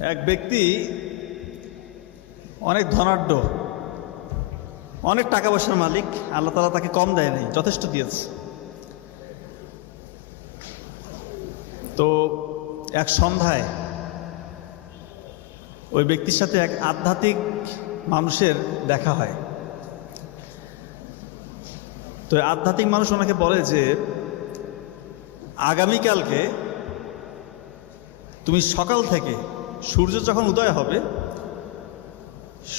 এক ব্যক্তি অনেক ধনাঢ্য, অনেক টাকা পয়সার মালিক। আল্লাহ তাআলা তাকে কম দেয় নাই, যথেষ্ট দিয়েছে। তো এক সন্ধ্যায় ওই ব্যক্তির সাথে এক আধ্যাত্মিক মানুষের দেখা হয়। তো আধ্যাত্মিক মানুষ ওনাকে বলে যে আগামীকালকে তুমি সকাল থেকে সূর্য যখন উদয় হবে,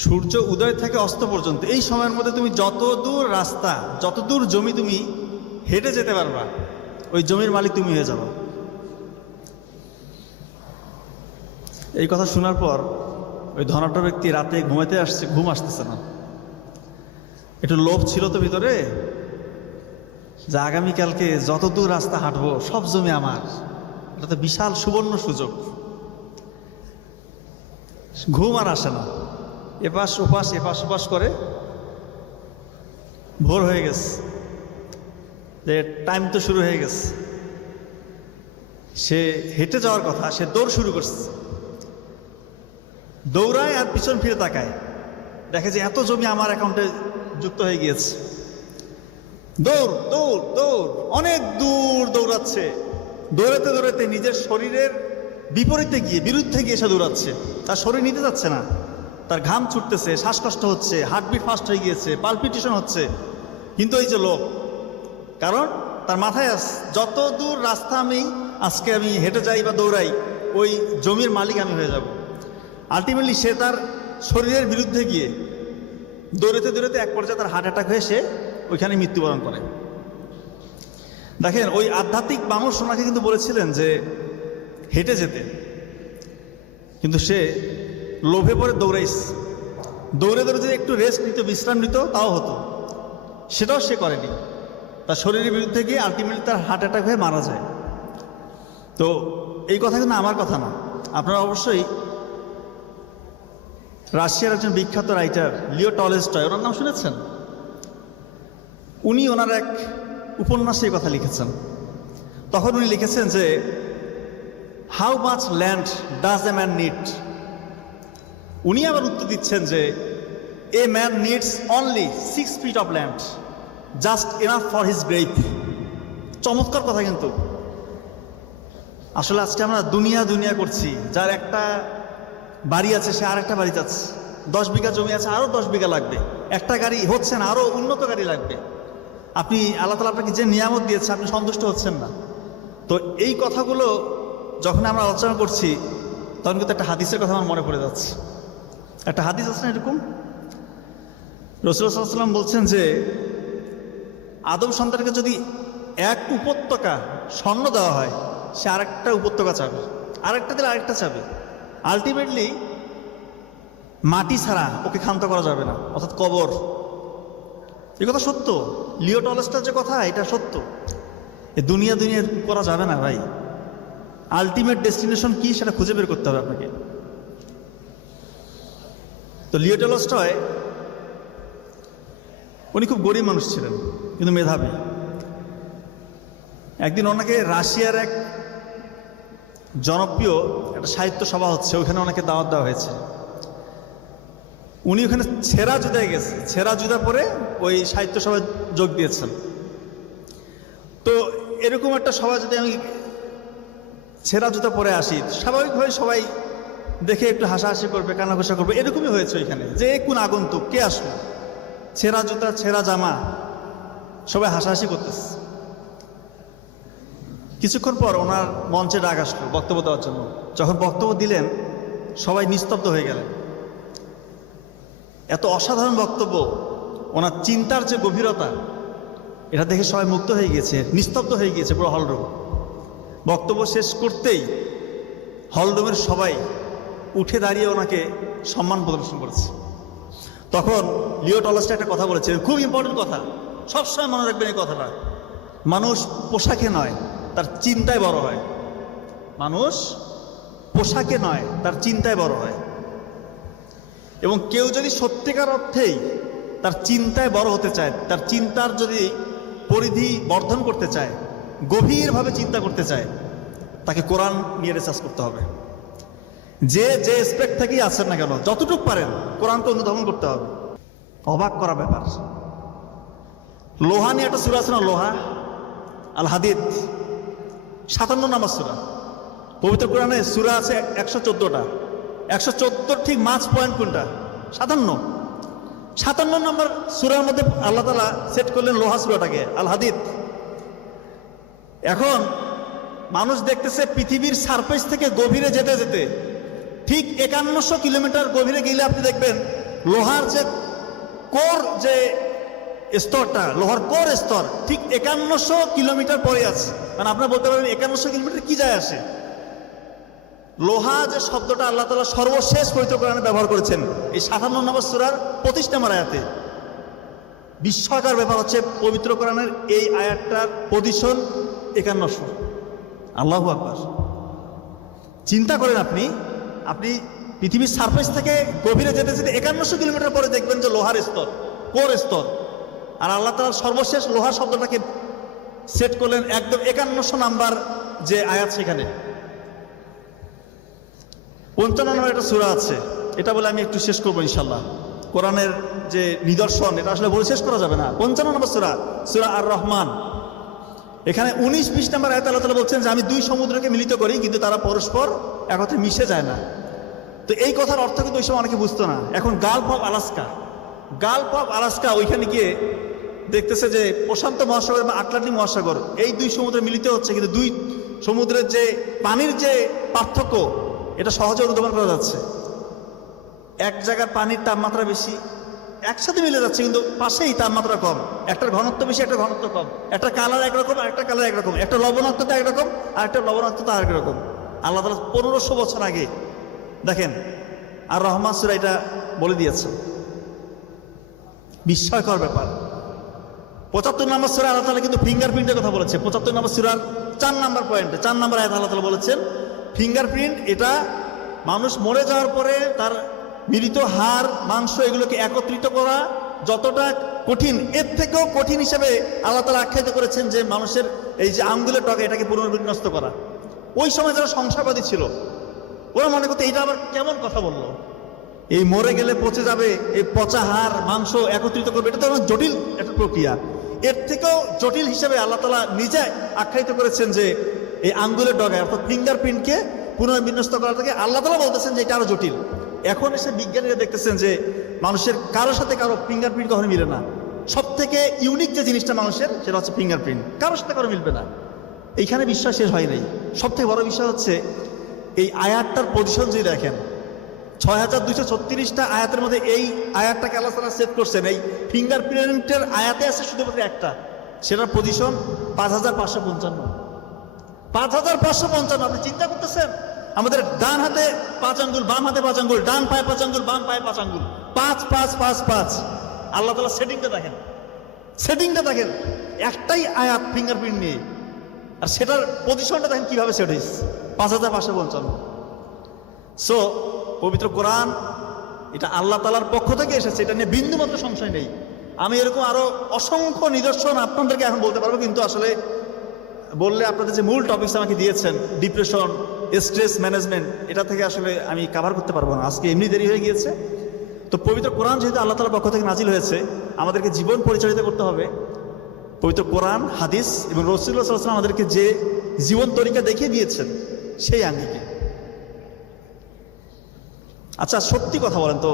সূর্য উদয় থেকে অস্ত পর্যন্ত এই সময়ের মধ্যে তুমি যত দূর রাস্তা, যত দূর জমি তুমি হেঁটে যেতে পারবা, ওই জমির মালিক তুমি হয়ে যাবে। এই কথা শোনার পর ওই ধনাঢ্য ব্যক্তি রাতে ঘুমাইতে আসছে, ঘুম আসতেছে না। একটু লোভ ছিল তো ভিতরে, যে আগামীকালকে যত দূর রাস্তা হাঁটবো সব জমি আমার, এটা তো বিশাল সুবর্ণ সুযোগ। ঘুম আর আসে না, এপাশ ওপাশ করে ভোর হয়ে গেছে, যে টাইম তো শুরু হয়ে গেছে। সে হেঁটে যাওয়ার কথা, সে দৌড় শুরু করছে। দৌড়ায় আর পিছন ফিরে তাকায়, দেখে যে এত জমি আমার অ্যাকাউন্টে যুক্ত হয়ে গিয়েছে। দৌড় দৌড় দৌড়, অনেক দূর দৌড়াচ্ছে। দৌড়াতে দৌড়াতে নিজের শরীরের বিরুদ্ধে গিয়ে সে দৌড়াচ্ছে। তার শরীর নিতে যাচ্ছে না, তার ঘাম ছুটতেছে, শ্বাসকষ্ট হচ্ছে, হার্টবিট ফাস্ট হয়ে গিয়েছে, পালপিটেশন হচ্ছে। কিন্তু এই যে লোক, কারণ তার মাথায় যত দূর রাস্তা আজকে আমি হেঁটে যাই বা দৌড়াই, ওই জমির মালিক আমি হয়ে যাব। আলটিমেটলি সে তার শরীরের বিরুদ্ধে গিয়ে দৌড়াতে দৌড়াতে এক পর্যায়ে তার হার্ট অ্যাটাক হয়ে সে ওইখানে মৃত্যুবরণ করে। দেখেন, ওই আধ্যাত্মিক মানুষ ওনাকে কিন্তু বলেছিলেন যে হেঁটে যেতে, কিন্তু সে লোভে পড়ে দৌড়ে যদি একটু রেস্ট নিত, বিশ্রাম নিত, তাও হতো। সেটাও সে করেনি। তার শরীরের বিরুদ্ধে গিয়ে আলটিমেটলি তার হার্ট অ্যাটাক হয়ে মারা যায়। তো এই কথা কিন্তু আমার কথা না, আপনারা অবশ্যই রাশিয়ার একজন বিখ্যাত রাইটার লিও টলস্টয়, ওনার নাম শুনেছেন? উনি ওনার এক উপন্যাসে কথা লিখেছেন। তখন উনি লিখেছেন যে how much land does a man need. উনি আবার উত্তর দিচ্ছেন যে a man needs only 6 feet of land, just enough for his grave. চমৎকার কথা। কিন্তু আসলে আজকে আমরা দুনিয়া করছি। যার একটা বাড়ি আছে সে আর একটা বাড়ি যাচ্ছে, 10 বিঘা জমি আছে, আরও 10 বিঘা লাগবে। একটা গাড়ি হচ্ছে না, আরও উন্নত গাড়ি লাগবে। আপনি আল্লাহ তাআলা আপনাকে যে নিয়ামত দিয়েছে, আপনি সন্তুষ্ট হচ্ছেন না। তো এই কথাগুলো যখন আমরা আলোচনা করছি, তখন কিন্তু একটা হাদিসের কথা আমার মনে পড়ে যাচ্ছে। একটা হাদিস আছে না এরকম, রাসূলুল্লাহ সাল্লাল্লাহু আলাইহি ওয়াসাল্লাম বলছেন যে আদম সন্তানকে যদি এক উপত্যকা স্বর্ণ দেওয়া হয়, সে আরেকটা উপত্যকা চাবে, আরেকটা দিলে আরেকটা চাবে। আলটিমেটলি মাটি ছাড়া ওকে ক্ষান্ত করা যাবে না, অর্থাৎ কবর। এই কথা সত্য। লিও টলস্টয়ের যে কথা, এটা সত্য। এ দুনিয়া করা যাবে না ভাই। আলটিমেট ডেস্টিনেশন কি সেটা খুঁজে বের করতে হবে আপনাকে। তো লিও টলস্টয় উনি খুব গরিব মানুষ ছিলেন, কিন্তু মেধাবী। একদিন ওনাকে রাশিয়ার এক জনপ্রিয় একটা সাহিত্য সভা হচ্ছে, ওইখানে ওনাকে দাওয়াত দেওয়া হয়েছে। উনি ওখানে ছেঁড়া জুতায় গেছে, ছেঁড়া জুতা পরে ওই সাহিত্য সভায় যোগ দিয়েছেন। তো এরকম একটা সভা যদি আমি ছেঁড়া জুতা পরে আসি, স্বাভাবিকভাবে সবাই দেখে একটু হাসাহাসি করবে, কান্নাঘোষা করবে। এরকমই হয়েছে ওইখানে, যে কোন আগন্তুক, কে আসলো, ছেঁড়া জুতা, ছেঁড়া জামা, সবাই হাসাহাসি করতেছে। কিছুক্ষণ পর ওনার মঞ্চে ডাক আসলো বক্তব্য দেওয়ার জন্য। যখন বক্তব্য দিলেন, সবাই নিস্তব্ধ হয়ে গেলেন। এত অসাধারণ বক্তব্য, ওনার চিন্তার যে গভীরতা, এটা দেখে সবাই মুগ্ধ হয়ে গিয়েছে, নিস্তব্ধ হয়ে গিয়েছে পুরো হলরুম। বক্তব্য শেষ করতেই হলরুমের সবাই উঠে দাঁড়িয়ে ওনাকে সম্মান প্রদর্শন করেছে। তখন লিও টলস্টয় একটা কথা বলেছিলেন, খুব ইম্পর্টেন্ট কথা, সবসময় মনে রাখবেন এই কথাটা। মানুষ পোশাকে নয়, তার চিন্তায় বড় হয়। মানুষ পোশাকে নয়, তার চিন্তায় বড় হয়। এবং কেউ যদি সত্যিকার অর্থেই তার চিন্তায় বড় হতে চায়, তার চিন্তার যদি পরিধি বর্ধন করতে চায়, গভীরভাবে চিন্তা করতে চায়, তাকে কোরআন নিয়ে রিসার্চ করতে হবে। যে যে স্পেক্ট থেকেই আছেন না কেন, যতটুকু পারেন কোরআনকে অনুধাবন করতে হবে। অবাক করা ব্যাপার। লোহা নিয়ে একটা সূরা আছে না, লোহা, আল হাদিদ, 57 নম্বর সূরা। পবিত্র কোরআনে সূরা আছে 114টা। 114 ঠিক মাঝ পয়েন্ট কোনটা? 57 নম্বর সূরার মধ্যে আল্লাহ তাআলা সেট করলেন লোহা সূরাটাকে, আল হাদিদ। এখন মানুষ দেখতেছে পৃথিবীর সারফেস থেকে গভীরে যেতে যেতে ঠিক 5100 কিলোমিটার গভীরে গেলে আপনি দেখবেন লোহার যে কোর, যে স্তরটা, লোহার কোর স্তর ঠিক 5100 কিলোমিটার পরে আছে। মানে আপনারা বলতে পারেন 5100 কিলোমিটার কি যায় আসে? লোহা যে শব্দটা আল্লাহ তাআলা সর্বশেষ পবিত্র কোরআনে ব্যবহার করেছেন এই 57 নম্বর সূরার 25 নম্বর আয়াতে। বিস্ময়কর ব্যাপার হচ্ছে পবিত্র কোরআনের এই আয়াতটার পজিশন 5100। আল্লাহু আকবার। চিন্তা করেন আপনি পৃথিবীর সারফেস থেকে গভীরে যেতে যেতে 5100 কিলোমিটার পরে দেখবেন যে লোহার স্তর, কোর স্তর, আর আল্লাহ তাআলা সর্বশেষ লোহা শব্দটাকে সেট করলেন একদম 5100 নাম্বার যে আয়াত, সেখানে 55 নম্বর একটা সূরা আছে। এটা বলে আমি একটু শেষ করবো ইনশাল্লাহ। কোরআনের যে নিদর্শন এটা আসলে বলে শেষ করা যাবে না। 55 নম্বর সূরা, সূরা আর রহমান। এখানে 19-20 নম্বর আয়াতে আল্লাহ তাআলা বলছেন যে আমি দুই সমুদ্রকে মিলিত করি কিন্তু তারা পরস্পর একত্রে মিশে যায় না। তো এই কথার অর্থ কিন্তু ওই সময় অনেকে বুঝতো না। এখন গালফ অফ আলাস্কা ওইখানে গিয়ে দেখতেছে যে প্রশান্ত মহাসাগর এবং আটলান্টিক মহাসাগর এই দুই সমুদ্রে মিলিত হচ্ছে, কিন্তু দুই সমুদ্রের যে পানির যে পার্থক্য এটা সহজে অনুধাবন করা যাচ্ছে। এক জায়গার পানির তাপমাত্রা বেশি, একসাথে মিলে যাচ্ছে কিন্তু পাশেই তাপমাত্রা কম, একটার ঘনত্ব বেশি একটা ঘনত্ব কম, একটা কালার একরকম আর একটা কালার একরকম, একটা লবণাক্ততা একরকম আর একটা লবণাক্ততা আরেক রকম। আল্লাহ তাআলা 1500 বছর আগে দেখেন আর রহমান সূরা এটা বলে দিয়েছে। বিস্ময়কর ব্যাপার। 75 নম্বর সূরা আল্লাহ তাআলা কিন্তু ফিঙ্গারপ্রিন্টের কথা বলেছে। 75 নম্বর সূরার 4 নম্বর পয়েন্টে 4 নম্বর আয়াতে আল্লাহ তাআলা বলেছেন ফিঙ্গারপ্রিন্ট এটা মানুষ মরে যাওয়ার পরে তার মিলিত হাড় মাংস এগুলোকে একত্রিত করা যতটা কঠিন, এর থেকেও কঠিন হিসেবে আল্লাহ তাআলা আখ্যায়িত করেছেন যে মানুষের এই যে আঙ্গুলের ডগা এটাকে পুনর্বিন্যস্ত করা। ওই সময় যারা সংশয়বাদী ছিল ওরা মনে করতে এটা আবার কেমন কথা বললো, এই মরে গেলে পচে যাবে, এই পচা হাড় মাংস একত্রিত করবে, এটা তো অনেক জটিল একটা প্রক্রিয়া। এর থেকেও জটিল হিসেবে আল্লাহ তাআলা নিজে আখ্যায়িত করেছেন যে এই আঙ্গুলের ডগা অর্থাৎ ফিঙ্গারপ্রিন্টকে পুনর্বিন্যস্ত করা থেকে আল্লাহ তাআলা বলতেছেন যে এটা আরো জটিল। এখন এসে বিজ্ঞানীরা দেখতেছেন যে মানুষের কারোর সাথে কারো ফিঙ্গারপ্রিন্ট কখনো মিলে না। সব থেকে ইউনিক যে জিনিসটা মানুষের সেটা হচ্ছে ফিঙ্গারপ্রিন্ট, কারোর সাথে কারো মিলবে না। এইখানে বিশ্বাস শেষ হয় নাই। সব থেকে বড় বিষয় হচ্ছে এই আয়াতটার পজিশন যদি দেখেন 6236টা আয়াতের মধ্যে এই আয়াতটাকে আল্লাহ তাআলা সেট করছেন। এই ফিঙ্গারপ্রিন্টের আয়াতে আছে শুধুমাত্র একটা, সেটার পজিশন 5555। 5555 আপনি চিন্তা করতেছেন? আমাদের ডান হাতে 5 আঙ্গুল, বাম হাতে 5 আঙ্গুল, ডান পায়ে 5 আঙ্গুল, বাম পায়ে 5 আঙ্গুল, 5 5 5 5। আল্লাহ তাআলা সেটিংটা দেখেন, একটাই আয়াত ফিঙ্গারপ্রিন্ট নিয়ে, আর সেটার পজিশনটা দেখেন কিভাবে সেট হয়েছে 5555। সো পবিত্র কোরআন এটা আল্লাহ তাআলার পক্ষ থেকে এসেছে, এটা নিয়ে বিন্দুমাত্র সংশয় নেই। আমি এরকম আরো অসংখ্য নিদর্শন আপনাদেরকে এখন বলতে পারবো, কিন্তু আসলে বললে আপনাদের যে মূল টপিকস আমাকে দিয়েছেন ডিপ্রেশন, স্ট্রেস ম্যানেজমেন্ট, এটা থেকে আসলে আমি কভার করতে পারবো না, আজকে এমনি দেরি হয়ে গিয়েছে। তো পবিত্র কোরআন যেহেতু আল্লাহ তাআলার পক্ষ থেকে নাজিল হয়েছে, আমাদেরকে জীবন পরিচালিত করতে হবে পবিত্র কোরআন, হাদিস এবং রাসূলুল্লাহ সাল্লাল্লাহু আলাইহি ওয়াসাল্লাম আমাদেরকে যে জীবন তরিকা দেখিয়ে দিয়েছেন সেই আঙ্গিকে। আচ্ছা সত্যি কথা বলেন তো,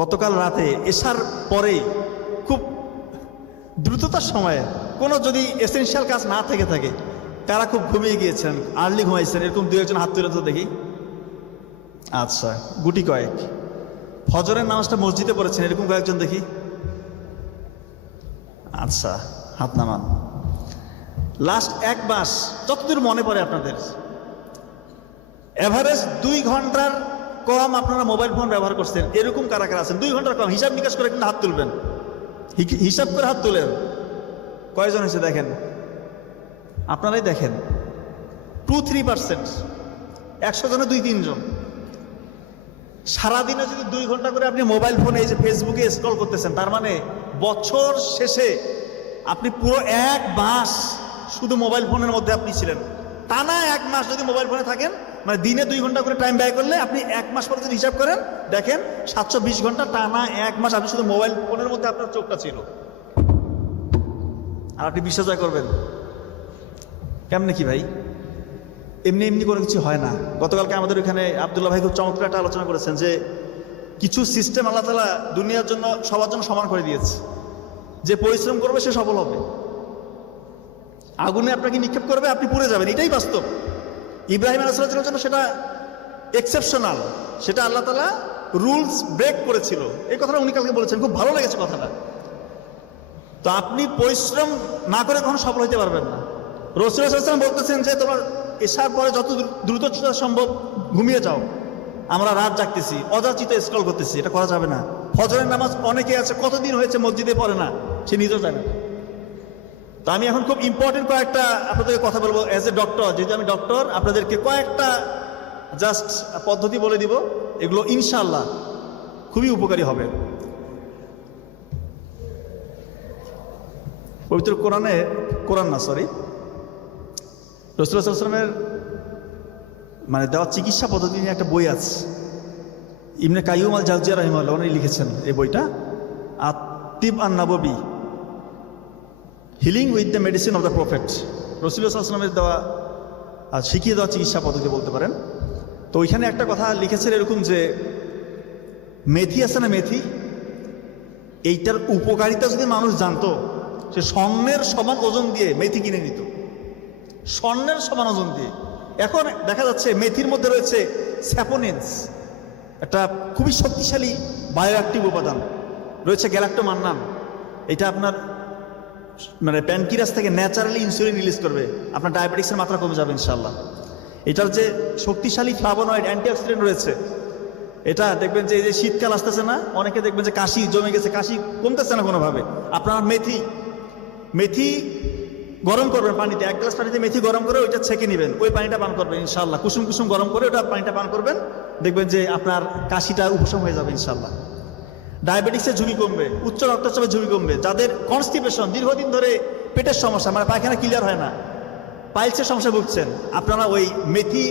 গতকাল রাতে এশার পরে খুব দ্রুততার সময়ে কোনো যদি এসেনশিয়াল কাজ না থেকে থাকে, কারা খুব ঘুমিয়ে গিয়েছেন, আর্লি ঘুমাইছেন, এরকম 2-1 হাত তুলে তো দেখি। আচ্ছা গুটি কয়েক। ফজরের নামাজটা মসজিদে পড়েছেন, এরকম কয়েকজন দেখি। আচ্ছা হাত নামান। লাস্ট 1 মাস যতদূর মনে পড়ে আপনাদের এভারেজ 2 ঘন্টার কম আপনারা মোবাইল ফোন ব্যবহার করছেন, এরকম কারা কারা আছেন? 2 ঘন্টার কম হিসাব নিকাশ করে কিন্তু হাত তুলবেন, হিসাব করে হাত তুলেন। কয়জন হয়েছে দেখেন, আপনারাই দেখেন। 2-3%, 100 জনে 2-3 জন। সারাদিনে যদি 2 ঘন্টা করে আপনি মোবাইল ফোনে এই যে ফেসবুকে স্ক্রল করতেছেন, তার মানে বছর শেষে আপনি পুরো 1 মাস শুধু মোবাইল ফোনের মধ্যে আপনি ছিলেন। টানা 1 মাস যদি মোবাইল ফোনে থাকেন, মানে দিনে 2 ঘন্টা করে টাইম ব্যয় করলে আপনি 1 মাস পরে যদি হিসাব করেন, দেখেন 720 ঘন্টা টানা 1 মাস আপনি শুধু মোবাইল ফোনের মধ্যে আপনার চোখটা ছিল। আর আপনি বিশ্বাস করবেন কেমনে কি ভাই? এমনি এমনি কোনো কিছু হয় না। গতকালকে আমাদের ওখানে আব্দুল্লাহ ভাই খুব চমৎকার একটা আলোচনা করেছেন যে কিছু সিস্টেম আল্লাহ তাআলা দুনিয়ার জন্য সবার জন্য সমান করে দিয়েছে। যে পরিশ্রম করবে সে সফল হবে। আগুনে আপনাকে নিক্ষেপ করবে, আপনি পুড়ে যাবেন, এটাই বাস্তব। ইব্রাহিম আলাইহিস সালামের জন্য সেটা এক্সেপশনাল, সেটা আল্লাহ তাআলা রুলস ব্রেক করেছিল। এই কথাটা উনি কালকে বলেছেন, খুব ভালো লেগেছে কথাটা। তো আপনি পরিশ্রম না করে কখনো সফল হতে পারবেন না। রাসূল সাল্লাল্লাহু আলাইহি ওয়াসাল্লাম বলতেছেন যে তোমার এশার পরে যত দ্রুত সম্ভব ঘুমিয়ে যাও। আমরা রাত জাগতেছি, অযাচিত স্ক্রল করতেছি, এটা করা যাবে না। ফজরের নামাজ অনেকে আছে কতদিন হয়েছে মসজিদে পড়ে না, সে নিজেও জানে না। তো আমি এখন খুব ইম্পর্টেন্ট কয়েকটা আপনাদেরকে কথা বলবো অ্যাজ এ ডক্টর, যেহেতু আমি ডক্টর, আপনাদেরকে কয়েকটা জাস্ট পদ্ধতি বলে দিব, এগুলো ইনশাআল্লাহ খুবই উপকারী হবে। পবিত্র কোরআন না রাসূলুল্লাহ সাল্লাল্লাহু আলাইহি ওয়াসাল্লামের মানে দেওয়া চিকিৎসা পদ্ধতি নিয়ে একটা বই আছে, ইবনে কাইয়ুম আল জাওজিয়া রাহিমাহুল্লাহ উনি লিখেছেন এই বইটা, আত-তিব আন-নববী, healing with the medicine of the prophet. রাসূলুল্লাহ সাল্লাল্লাহু আলাইহি ওয়াসাল্লামের দেওয়া আর শিখিয়ে দেওয়া চিকিৎসা পদ্ধতি বলতে পারেন। তো ওইখানে একটা কথা লিখেছেন এরকম যে মেথি আছে না, মেথি, এইটার উপকারিতা যদি মানুষ জানতো, সে স্বর্ণের সমান ওজন দিয়ে মেথি কিনে নিত, স্বর্ণের সমান ওজন দিয়ে। এখন দেখা যাচ্ছে মেথির মধ্যে রয়েছে স্যাপোনিনস, একটা খুবই শক্তিশালী বায়োঅ্যাক্টিভ উপাদান রয়েছে, গ্যালাক্টোমান্নাম। এটা আপনার মানে প্যানক্রিয়াস থেকে ন্যাচারালি ইনসুলিন রিলিজ করবে, আপনার ডায়াবেটিক্সের মাত্রা কমে যাবে ইনশাআল্লাহ। এটার যে শক্তিশালী ফ্লাভোনয়েড অ্যান্টিঅক্সিডেন্ট রয়েছে, এটা দেখবেন যে এই যে শীতকাল আসতেছে না, অনেকে দেখবেন যে কাশি জমে গেছে, কাশি কমতেছে না কোনোভাবে। আপনার মেথি গরম করবেন পানিতে, 1 গ্লাস পানিতে মেথি গরম করে ওইটা ছেঁকে নেবেন, ওই পানিটা পান করবেন ইনশাআল্লাহ। কুসুম কুসুম গরম করে ওটা পানিটা পান করবেন, দেখবেন যে আপনার কাশিটা উপশম হয়ে যাবে ইনশাআল্লাহ। ডায়াবেটিক্সের ঝুঁকি কমবে, উচ্চ রক্তচাপের ঝুঁকি কমবে। যাদের কনস্টিপেশন, দীর্ঘদিন ধরে পেটের সমস্যা, মানে পায়খানা ক্লিয়ার হয় না, পাইলসের সমস্যা ভুগছেন, আপনারা ওই মেথি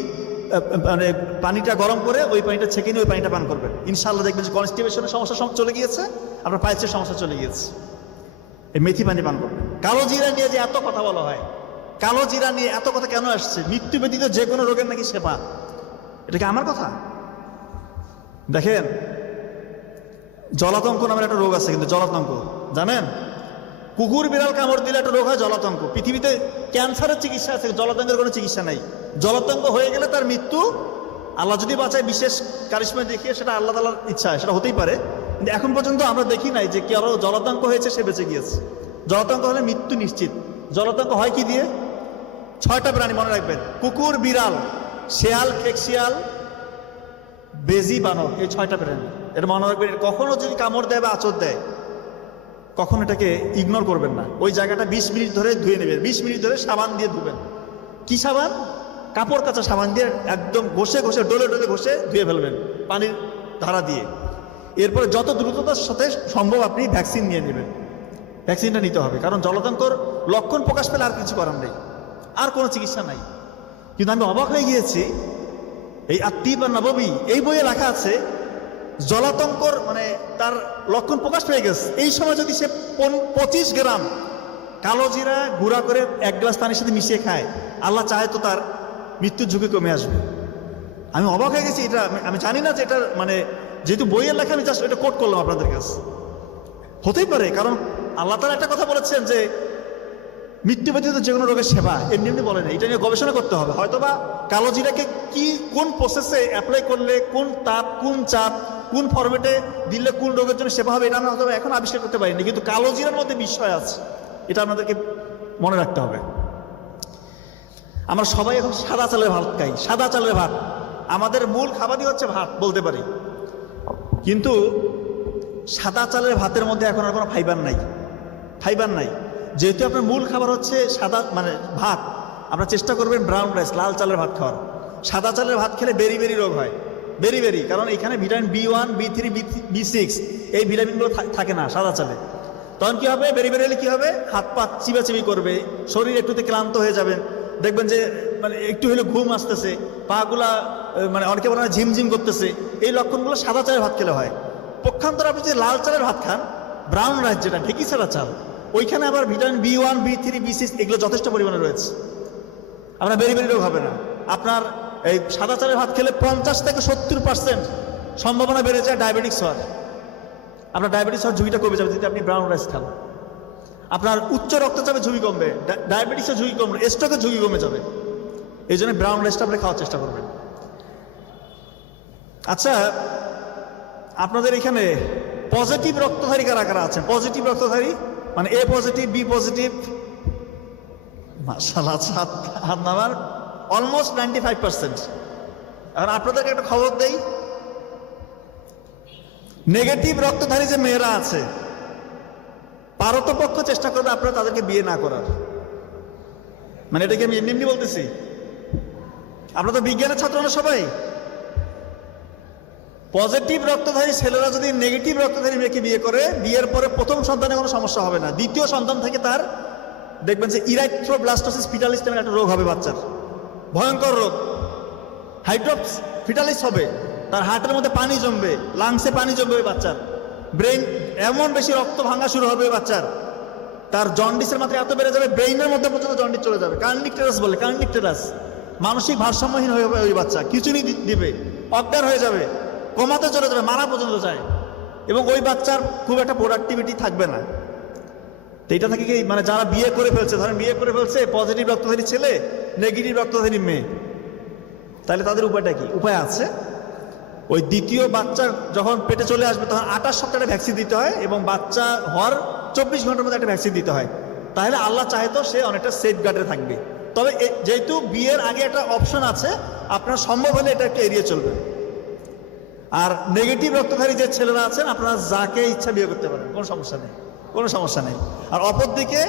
মানে পানিটা গরম করে ওই পানিটা ছেঁকে নিয়ে ওই পানিটা পান করবেন ইনশাআল্লাহ, দেখবেন যে কনস্টিপেশনের সমস্যা চলে গিয়েছে, আপনার পাইলসের সমস্যা চলে গিয়েছে। এই মেথি পানি পান করবেন। কালো জিরা নিয়ে যে এত কথা বলা হয়, কালো জিরা নিয়ে এত কথা কেন আসছে? মৃত্যু ব্যতীত যে কোনো রোগের নাকি সেবা, এটা কি আমার কথা? দেখেন, জলাতঙ্ক নামের একটা রোগ আছে, কিন্তু জলাতঙ্ক জানেন? কুকুর বিড়াল কামড় দিলে একটা রোগ হয় জলাতঙ্ক। পৃথিবীতে ক্যান্সারের চিকিৎসা আছে, জলাতঙ্কের কোনো চিকিৎসা নাই। জলাতঙ্ক হয়ে গেলে তার মৃত্যু, আল্লাহ যদি বাঁচায় বিশেষ কারিশমা দেখিয়ে, সেটা আল্লাহ তাআলার ইচ্ছা, সেটা হতেই পারে। কিন্তু এখন পর্যন্ত আমরা দেখি নাই যে কারো জলাতঙ্ক হয়েছে সে বেঁচে গিয়েছে। জলাতঙ্ক হলে মৃত্যু নিশ্চিত। জলাতঙ্ক হয় কি দিয়ে? 6টা প্রাণী মনে রাখবেন, কুকুর, বিড়াল, শেয়াল, খেকশিয়াল, বেজি, বানর, এই 6টা প্রাণী। এটা মনে রাখবেন। কখনো যদি কামড় দেয় বা আঁচড় দেয়, কখন এটাকে ইগনোর করবেন না। ওই জায়গাটা 20 মিনিট ধরে ধুয়ে নেবেন, 20 মিনিট ধরে সাবান দিয়ে ধুবেন। কি সাবান? কাপড় কাচা সাবান দিয়ে একদম ঘষে ঘষে ডলে ডলে ঘষে ধুয়ে ফেলবেন পানির ধারা দিয়ে। এরপরে যত দ্রুততার সাথে সম্ভব আপনি ভ্যাকসিন নিয়ে নেবেন। ভ্যাকসিনটা নিতে হবে, কারণ জলাতঙ্কর লক্ষণ প্রকাশ পেলে আর কিছু করার নেই, আর কোনো চিকিৎসা নাই। কিন্তু আমি অবাক হয়ে গিয়েছি, এই আত-তিব আন-নববী এই বইয়ে লেখা আছে জলাতঙ্কর মানে তার লক্ষণ প্রকাশ পেয়ে গেছে, এই সময় যদি সে 25 গ্রাম কালো জিরা গুঁড়া করে 1 গ্লাস পানির সাথে মিশিয়ে খায়, আল্লাহ চায় তো তার মৃত্যুর ঝুঁকি কমে আসবে। আমি অবাক হয়ে গেছি। এটা আমি জানি না যে এটা মানে যেহেতু বইয়ের লেখা, আমি জাস্ট এটা কোট করলাম আপনাদের কাছে। হতেই পারে, কারণ আল্লাহ তাআলা একটা কথা বলেছেন যে মৃত্যু ব্যতীত যে কোনো রোগের সেবা, এমনি এমনি বলেন। এটা নিয়ে গবেষণা করতে হবে। হয়তোবা কালো জিরাকে কি কোন প্রসেসে অ্যাপ্লাই করলে, কোন তাপ, কোন চাপ, কোন ফরম্যাটে দিলে কোন রোগের জন্য সেবা হবে, এটা আমরা হয়তো এখন আবিষ্কার করতে পারিনি, কিন্তু কালো জিরার মধ্যে বিষয় আছে, এটা আপনাদেরকে মনে রাখতে হবে। আমরা সবাই এখন সাদা চালের ভাত খাই, সাদা চালের ভাত আমাদের মূল খাবারই হচ্ছে ভাত বলতে পারি, কিন্তু সাদা চালের ভাতের মধ্যে এখন আর কোনো ফাইবার নাই। যেহেতু আপনার মূল খাবার হচ্ছে সাদা মানে ভাত, আপনারা চেষ্টা করবেন ব্রাউন রাইস, লাল চালের ভাত খাওয়ার। সাদা চালের ভাত খেলে বেরি রোগ হয়, বেরি, কারণ এখানে ভিটামিন B1, B3, B6 এই ভিটামিনগুলো থাকে না সাদা চালে। তখন কি হবে? বেরি হলে কি হবে? হাত পা চিবাচিবি করবে, শরীর একটুতে ক্লান্ত হয়ে যাবেন, দেখবেন যে মানে একটু হলে ঘুম আসতেছে, পাগুলা মানে অনেকে বলে না ঝিমঝিম করতেছে, এই লক্ষণগুলো সাদা চালের ভাত খেলে হয়। পক্ষান্তরে আপনি যদি লাল চালের ভাত খান, ব্রাউন রাইস যেটা ঢেঁকি ছাড়া চাল, ওইখানে আবার ভিটামিন B1, B3, B6 এগুলো যথেষ্ট পরিমাণে রয়েছে। আপনার বেরি বেরি রোগ হবে না। আপনার এই সাদা চালের ভাত খেলে 50 থেকে 70% সম্ভাবনা বেড়ে যায় ডায়াবেটিস হওয়ার। আপনার ডায়াবেটিস হওয়ার ঝুঁকিটা কমে যাবে যদি আপনি ব্রাউন রাইস খান। আপনার উচ্চ রক্তচাপের ঝুঁকি কমবে, ডায়াবেটিসের ঝুঁকি কমবে, স্ট্রোকের ঝুঁকি কমে যাবে। এই জন্য ব্রাউন রাইসটা আপনি খাওয়ার চেষ্টা করবেন। আচ্ছা, আপনাদের এখানে পজিটিভ রক্তধারী কারা কারা আছেন? পজিটিভ রক্তধারী মানে A পজিটিভ, B পজিটিভ, মাশাআল্লাহ, হাত নামার অলমোস্ট 95%। এখন আপনাদেরকে একটা খবর দেই, নেগেটিভ রক্তধারী যে মেয়েরা আছে, পারতপক্ষ চেষ্টা করবে আপনারা তাদেরকে বিয়ে না করার। মানে এটাকে আমি এমনি এমনি বলতেছি, আপনারা তো বিজ্ঞানের ছাত্র না সবাই। পজিটিভ রক্তধারী ছেলেরা যদি নেগেটিভ রক্তধারী মেয়েকে বিয়ে করে, বিয়ের পরে প্রথম সন্তানে কোনো সমস্যা হবে না, দ্বিতীয় সন্তান থেকে তার দেখবেন যে ইরাইথ্রোব্লাস্টোসিস ফিটালিস নামের একটা রোগ হবে বাচ্চার, ভয়ঙ্কর রোগ। হাইড্রোপস ফিটালিস হবে, তার হার্টের মধ্যে পানি জমবে, লাংসে পানি জমবে ওই বাচ্চার, ব্রেন এমন বেশি রক্ত ভাঙা শুরু হবে ওই বাচ্চার, তার জন্ডিসের মাত্রা এত বেড়ে যাবে, ব্রেইনের মধ্যে পর্যন্ত জন্ডিস চলে যাবে। কার্নিক টেরাস বলে, কার্নিক টেরাস, মানসিক ভারসাম্যহীন হয়ে যাবে ওই বাচ্চা, খিচুনি দিবে, অজ্ঞান হয়ে যাবে, কমাতে চলে যাবে, মারা পর্যন্ত যায়, এবং ওই বাচ্চার খুব একটা প্রোডাক্টিভিটি থাকবে না। তো এটা থেকে কি মানে যারা বিয়ে করে ফেলছে, ধরেন বিয়ে করে ফেলছে পজিটিভ রক্তধারী ছেলে, নেগেটিভ রক্তধারী মেয়ে, তাহলে তাদের উপায়টা কি? উপায় আছে। ওই দ্বিতীয় বাচ্চা যখন পেটে চলে আসবে তখন 28 সপ্তাহে ভ্যাকসিন দিতে হয়, এবং বাচ্চা হওয়ার 24 ঘন্টার মধ্যে একটা ভ্যাকসিন দিতে হয়। তাহলে আল্লাহ চাহে তো সে অনেকটা সেফ গার্ডে থাকবে। তবে যেহেতু বিয়ের আগে একটা অপশন আছে, আপনার সম্ভব হলে এটা একটু এড়িয়ে চলবে। আর নেগেটিভ রক্তধারী যে ছেলেরা আছেন, আপনারা যাকে ইচ্ছা বিয়ে করতে পারেন, কোনো সমস্যা নেই, কোনো সমস্যা নেই। আর অপরদিকে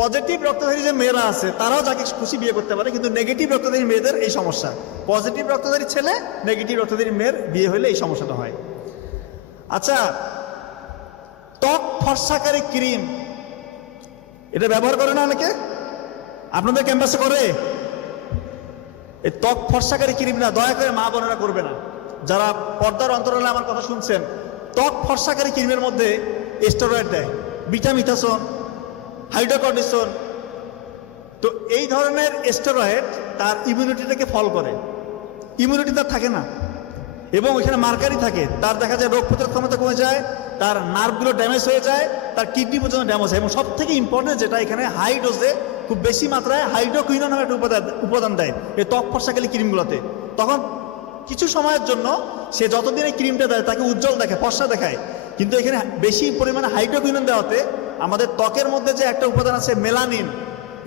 পজিটিভ রক্তধারী যে মেয়েরা আছে, তারাও যাকে খুশি বিয়ে করতে পারে, কিন্তু নেগেটিভ রক্তধারী মেয়েদের এই সমস্যা। পজিটিভ রক্তধারী ছেলে, নেগেটিভ রক্তধারী মেয়ের বিয়ে হলে এই সমস্যাটা হয়। আচ্ছা, ত্বক ফর্সাকারী ক্রিম, এটা ব্যবহার করে না অনেকে? আপনাদের ক্যাম্পাসে করে? এই ত্বক ফর্সাকারী ক্রিম না, দয়া করে মা বোনেরা করবে না। যারা পর্দার অন্তরালে আমার কথা শুনছেন, ত্বক ফর্সাকারী ক্রিমের মধ্যে স্টেরয়েড দেয়, বিটামিথাসন, হাইড্রোকর্টিসন। তো এই ধরনের স্টেরয়েড তার ইমিউনিটিটাকে ফল করে, ইমিউনিটি তার থাকে না, এবং ওইখানে মার্কারি থাকে, তার দেখা যায় রোগ প্রতিরোধ ক্ষমতা কমে যায়, তার নার্ভগুলো ড্যামেজ হয়ে যায়, তার কিডনি পর্যন্ত ড্যামেজ হয়। এবং সব থেকে ইম্পর্টেন্ট যেটা, এখানে হাই ডোজে খুব বেশি মাত্রায় হাইড্রোকুইনন নামে একটা উপাদান দেয় এই ত্বক ফর্সাকারী ক্রিমগুলোতে। তখন কিছু সময়ের জন্য সে যতদিন এই ক্রিমটা দেয় তাকে উজ্জ্বল দেখে, ফর্সা দেখায়, কিন্তু এখানে বেশি পরিমাণে হাইড্রোকুইনন দেওয়াতে আমাদের ত্বকের মধ্যে যে একটা উপাদান আছে মেলানিন,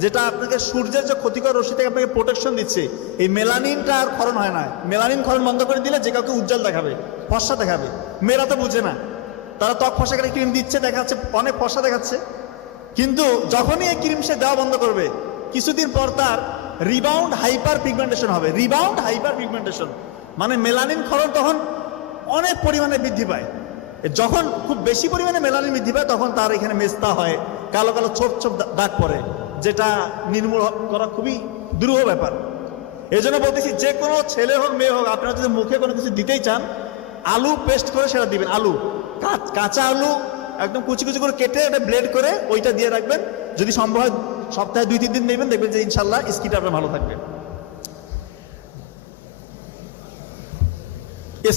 যেটা আপনাকে সূর্যের যে ক্ষতিকর রশ্মি থেকে আপনাকে প্রোটেকশন দিচ্ছে, এই মেলানিনটা আর ক্ষরণ হয় না। মেলানিন ক্ষরণ বন্ধ করে দিলে যে কাউকে উজ্জ্বল দেখাবে, ফর্সা দেখাবে। মেয়েরা তো বুঝে না, তারা ত্বক ফর্সাকারী ক্রিম দিচ্ছে, দেখাচ্ছে অনেক ফর্সা দেখাচ্ছে, কিন্তু যখনই এই ক্রিম সে দেওয়া বন্ধ করবে, কিছুদিন পর তার রিবাউন্ড হাইপার পিগমেন্টেশন হবে। রিবাউন্ড হাইপার পিগমেন্টেশন মানে মেলানিন ক্ষরণ তখন অনেক পরিমাণে বৃদ্ধি পায়। যখন খুব বেশি পরিমাণে মেলানিন বৃদ্ধি পায়, তখন তার এখানে মেস্তা হয়, কালো কালো ছোপ ছোপ দাগ পড়ে, যেটা নির্মূল করা খুবই দুরূহ ব্যাপার। এই জন্য বলতেছি, যে কোনো ছেলে হোক মেয়ে হোক, আপনারা যদি মুখে কোনো কিছু দিতেই চান, আলু পেস্ট করে সেটা দিবেন। আলু, কাঁচা আলু একদম কুচি কুচি করে কেটে এটা ব্লেড করে ওইটা দিয়ে রাখবেন। যদি সম্ভব হয় সপ্তাহে 2-3 দিন নেবেন, দেখবেন যে ইনশাল্লাহ স্কিনটা আপনার ভালো থাকবে।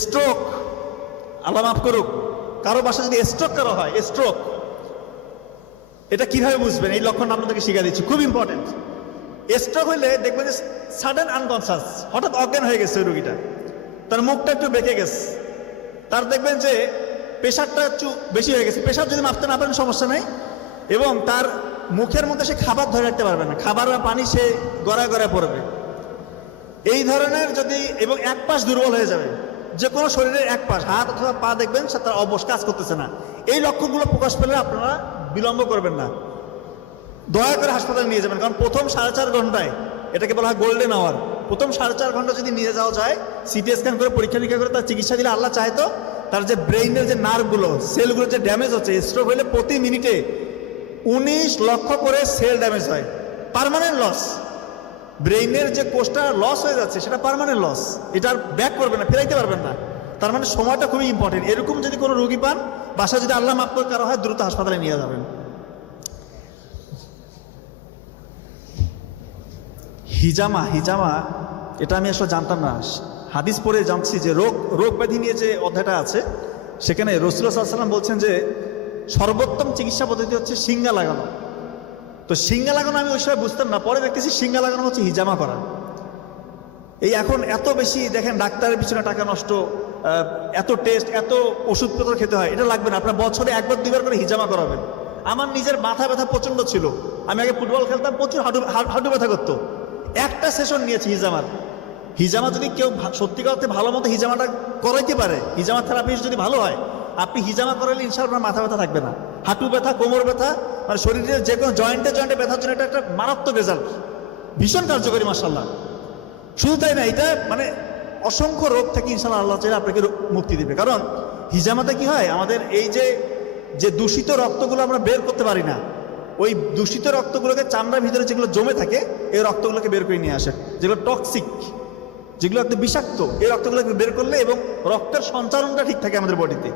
স্ট্রোক, আল্লাহ মাফ করুক, কারো বাসায় যদি স্ট্রোক করা হয়, স্ট্রোক এটা কিভাবে বুঝবেন? এই লক্ষণটা আপনাদেরকে শিখা দিচ্ছি, খুব ইম্পর্টেন্ট। স্ট্রোক হলে দেখবেন যে সাডেন আনকনসাস, হঠাৎ অজ্ঞান হয়ে গেছে ওই রোগীটা, তার মুখটা একটু বেঁকে গেছে, তার দেখবেন যে প্রেশারটা একটু বেশি হয়ে গেছে। প্রেশার যদি মাপতে না পারেন সমস্যা নেই, এবং তার মুখের মধ্যে সে খাবার ধরে রাখতে পারবে না, খাবার বা পানি সে গড়ায় গড়ায় পড়বে। এই ধরনের যদি, এবং এক পাশ দুর্বল হয়ে যাবে, যে কোনো শরীরের এক পাশ, হাত অথবা পা দেখবেন তার অবশ কাজ করতেছে না। এই লক্ষণগুলো প্রকাশ পেলে আপনারা বিলম্ব করবেন না, দয়া করে হাসপাতালে নিয়ে যাবেন। কারণ প্রথম 4.5 ঘন্টায়, এটাকে বলা হয় গোল্ডেন আওয়ার, প্রথম 4.5 ঘন্টা যদি নিয়ে যাওয়া যায়, সিটি স্ক্যান করে পরীক্ষা নিরীক্ষা করে তার চিকিৎসা দিলে, আল্লাহ চাইতো তার যে ব্রেইনের যে নার্ভগুলো, সেলগুলো যে ড্যামেজ হচ্ছে, স্ট্রোক হলে প্রতি মিনিটে 19 লক্ষ করে সেল ড্যামেজ হয়, পার্মানেন্ট লস। ব্রেইনের যে কোষটা লস হয়ে যাচ্ছে সেটা পার্মানেন্ট লস, এটা আর ব্যাক করবে না, ফেরাইতে পারবেন না। তার মানে সময়টা খুবই ইম্পর্টেন্ট। এরকম যদি কোনো রোগী পান, বাসায় যদি আল্লাহ মাফ করে কারো হয়, দ্রুত হাসপাতালে নিয়ে যাবেন। হিজামা, হিজামা এটা আমি আসলে জানতাম না, হাদিস পড়ে জানছি যে রোগ ব্যাধি নিয়ে যে অধ্যায়টা আছে সেখানে রাসূলুল্লাহ সাল্লাল্লাহু আলাইহি ওয়াসাল্লাম বলছেন যে সর্বোত্তম চিকিৎসা পদ্ধতি হচ্ছে সিঙ্গা লাগানো। তো সিঙ্গা লাগানো আমি ওই সময় বুঝতাম না, পরে দেখতেছি সিঙ্গা লাগানো হচ্ছে হিজামা করা। এই এখন এত বেশি দেখেন ডাক্তারের পিছনে টাকা নষ্ট, এত টেস্ট, এত ওষুধপত্র খেতে হয়, এটা লাগবে না। আপনার বছরে একবার দুইবার করে হিজামা করাবেন। আমার নিজের মাথা ব্যথা প্রচণ্ড ছিল, আমি আগে ফুটবল খেলতাম, প্রচুর হাঁটু ব্যথা করতো। একটা সেশন নিয়েছি হিজামার। হিজামা যদি কেউ সত্যি করতে ভালো মতো হিজামাটা করাইতে পারে, হিজামা থেরাপি যদি ভালো হয়, আপনি হিজামা করালে ইনশাআল্লাহ আপনার মাথা ব্যথা থাকবে না। হাঁটু ব্যথা, কোমর ব্যথা, মানে শরীরের যে কোনো জয়েন্টে ব্যথার জন্য এটা একটা মারাত্মক রেজাল্ট, ভীষণ কার্যকরী মাশাআল্লাহ। শুধু তাই না, এটা মানে অসংখ্য রোগ থেকে ইনশাআল্লাহ আল্লাহ চাইলে আপনাকে মুক্তি দিবে। কারণ হিজামাতে কি হয়, আমাদের এই যে দূষিত রক্তগুলো আমরা বের করতে পারি না, ওই দূষিত রক্তগুলোকে চামড়ার ভিতরে যেগুলো জমে থাকে এই রক্তগুলোকে বের করে নিয়ে আসে, যেগুলো টক্সিক, যেগুলো একদম বিষাক্ত, এই রক্তগুলোকে বের করলে এবং রক্তের সঞ্চালনটা ঠিক থাকে আমাদের বডিতে।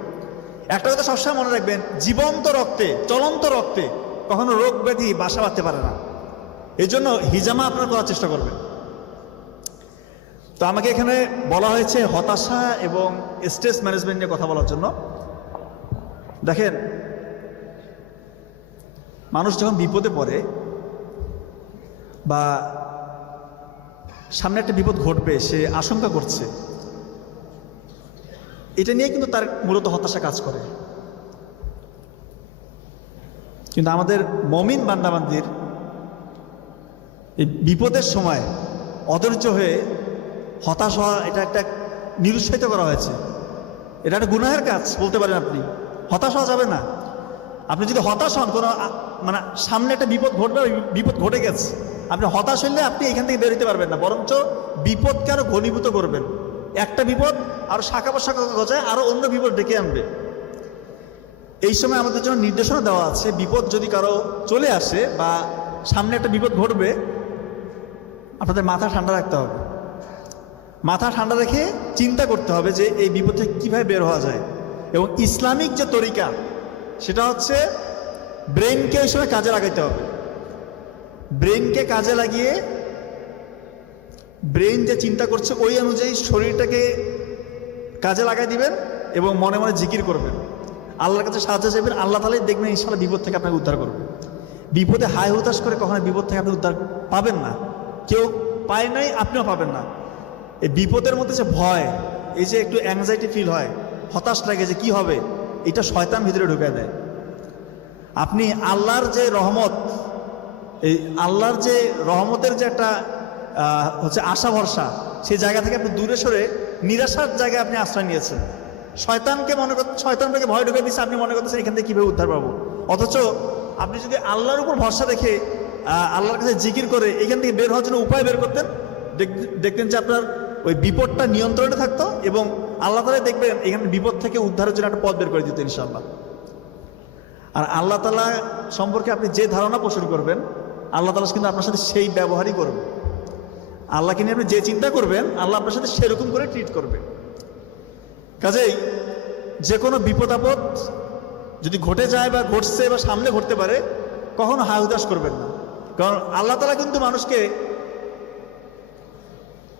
একটা কথা সবসময় মনে রাখবেন, জীবন্ত রক্তে, চলন্ত রক্তে কখনো রোগ ব্যাধি বাসা বাঁধতে পারে না। এই জন্য হিজামা আপনারা করার চেষ্টা করবেন। তো আমাকে এখানে বলা হয়েছে হতাশা এবং স্ট্রেস ম্যানেজমেন্ট নিয়ে কথা বলার জন্য। দেখেন, মানুষ যখন বিপদে পড়ে বা সামনে একটা বিপদ ঘটবে, সে আশঙ্কা করছে, এটা নিয়ে কিন্তু তার মূলত হতাশা কাজ করে। কিন্তু আমাদের মুমিন বান্দাবান্দির এই বিপদের সময় অধৈর্য হয়ে হতাশ হওয়া, এটা একটা নিরুৎসাহিত করা হয়েছে। এটা একটা গুনাহের কাজ বলতে পারেন আপনি। হতাশ হওয়া যাবে না। আপনি যদি হতাশ হন, কোনো মানে সামনে একটা বিপদ ঘটবে, বিপদ ঘটে গেছে, আপনি হতাশ হলে আপনি এখান থেকে বের হতে পারবেন না, বরঞ্চ বিপদকে আরো ঘনীভূত করবেন। একটা বিপদ আরো শাখা প্রশাখা গজায়, আরো অন্য বিপদ ডেকে আনবে। এই সময় আমাদের জন্য নির্দেশনা দেওয়া আছে, বিপদ যদি কারো চলে আসে বা সামনে একটা বিপদ ঘটবে, আপনাদের মাথা ঠান্ডা রাখতে হবে। মাথা ঠান্ডা রেখে চিন্তা করতে হবে যে এই বিপদ থেকে কীভাবে বের হওয়া যায়। এবং ইসলামিক যে তরিকা, সেটা হচ্ছে ব্রেনকে ওই সময় কাজে লাগাইতে হবে। ব্রেনকে কাজে লাগিয়ে ব্রেন যে চিন্তা করছে ওই অনুযায়ী শরীরটাকে কাজে লাগাই দিবেন এবং মনে মনে জিকির করবেন, আল্লাহর কাছে সাহায্য চাইবেন। আল্লাহ তাআলাই দেখবেন ইনশাআল্লাহ বিপদ থেকে আপনাকে উদ্ধার করবেন। বিপদে হায় হুতাশ করে কখনো বিপদ থেকে আপনি উদ্ধার পাবেন না, কেউ পায় নাই, আপনিও পাবেন না। এই বিপদের মধ্যে যে ভয়, এই যে একটু অ্যাংজাইটি ফিল হয়, হতাশ লাগে যে কি হবে, এটা শয়তান ভিতরে ঢুকে দেয়। আপনি আল্লাহর যে রহমত, এই আল্লাহর যে রহমতের যে একটা হচ্ছে আশা ভরসা, সেই জায়গা থেকে আপনি দূরে সরে নিরাশার জায়গায় আপনি আশ্রয় নিয়েছেন। শয়তানকে শয়তানকে ভয় ঢুকে দিচ্ছে, আপনি মনে করতেছেন এখান থেকে কীভাবে উদ্ধার পাবো। অথচ আপনি যদি আল্লাহর উপর ভরসা রেখে আল্লাহর কাছে জিকির করে এখান থেকে বের হওয়ার জন্য উপায় বের করতেন, দেখতেন যে আপনার ওই বিপদটা নিয়ন্ত্রণে থাকতো এবং আল্লাহ তাআলা দেখবেন এখানে বিপদ থেকে উদ্ধারের জন্য একটা পথ বের করে দিত ইনশাআল্লাহ। আর আল্লাহ তাআলা সম্পর্কে আপনি যে ধারণা পোষণ করবেন, আল্লাহ তাআলা কিন্তু আপনার সাথে সেই ব্যবহারই করবে। আল্লাহকে নিয়ে আপনি যে চিন্তা করবেন, আল্লাহ আপনার সাথে সেরকম করে ট্রিট করবে। কাজেই যে কোনো বিপদ আপদ যদি ঘটে যায় বা ঘটছে বা সামনে ঘটতে পারে, কখনো হায় হুতাশ করবেন না। কারণ আল্লাহ তাআলা কিন্তু মানুষকে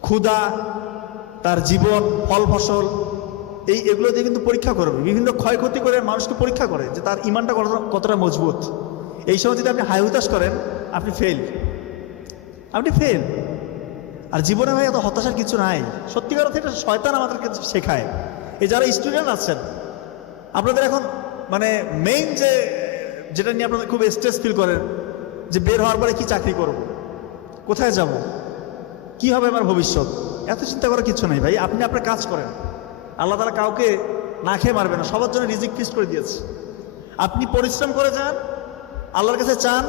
ক্ষুধা, তার জীবন, ফল ফসল, এগুলো দিয়ে কিন্তু পরীক্ষা করবে। বিভিন্ন ক্ষয়ক্ষতি করে মানুষকে পরীক্ষা করে যে তার ইমানটা কতটা মজবুত। এই সময় যদি আপনি হায় হুতাশ করেন, আপনি ফেল। আর জীবনে ভাই এত হতাশার কিছু নাই। সত্যিকার অর্থে এটা শয়তান আমাদেরকে শেখায়। এই যারা স্টুডেন্ট আছেন, আপনাদের এখন মানে মেইন যেটা নিয়ে আপনাদের খুব স্ট্রেস ফিল করেন, যে বের হওয়ার পরে কি চাকরি করব, কোথায় যাব, কি হবে আমার ভবিষ্যৎ, এত চিন্তা করার কিছু নাই ভাই। আপনি আপনার কাজ করেন। আল্লাহ তাআলা কাউকে না খেয়ে মারবে না, সবার জন্য রিজিক ফিক্স করে দিয়েছে। আপনি পরিশ্রম করে যান, আল্লাহর কাছে চান,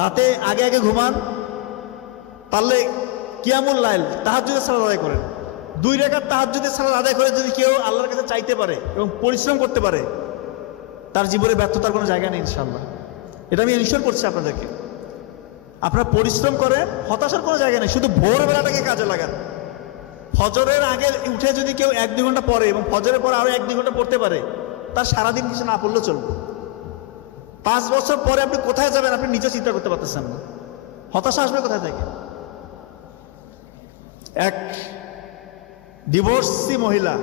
রাতে আগে আগে ঘুমান, পারলে কিয়ামুল লাইল তাহাজ্জুদের সালাত আদায় করেন। 2 রাকাত তাহাজ্জুদের সালাত আদায় করে যদি কেউ আল্লাহর কাছে চাইতে পারে এবং পরিশ্রম করতে পারে, তার জীবনে ব্যর্থতার কোনো জায়গা নেই ইনশাআল্লাহ। এটা আমি ইনশিওর করছি আপনাদেরকে। আপনারা পরিশ্রম করেন, হতাশার কোনো জায়গা নেই, শুধু ভোরবেলাটাকে কাজে লাগান। ফজরের আগে উঠে যদি কেউ 1-2 ঘন্টা পড়ে এবং ফজরের পর আরো 1-2 ঘন্টা পড়তে পারে, তার সারাদিন কিছু না পড়লেও চলবে। 5 বছর পরে আপনি কোথায় যাবেন আপনি নিজে চিন্তা করতে পারতেছেন না। হতাশা আসবে কোথায় থেকে? এক ডিভোর্সি মহিলা,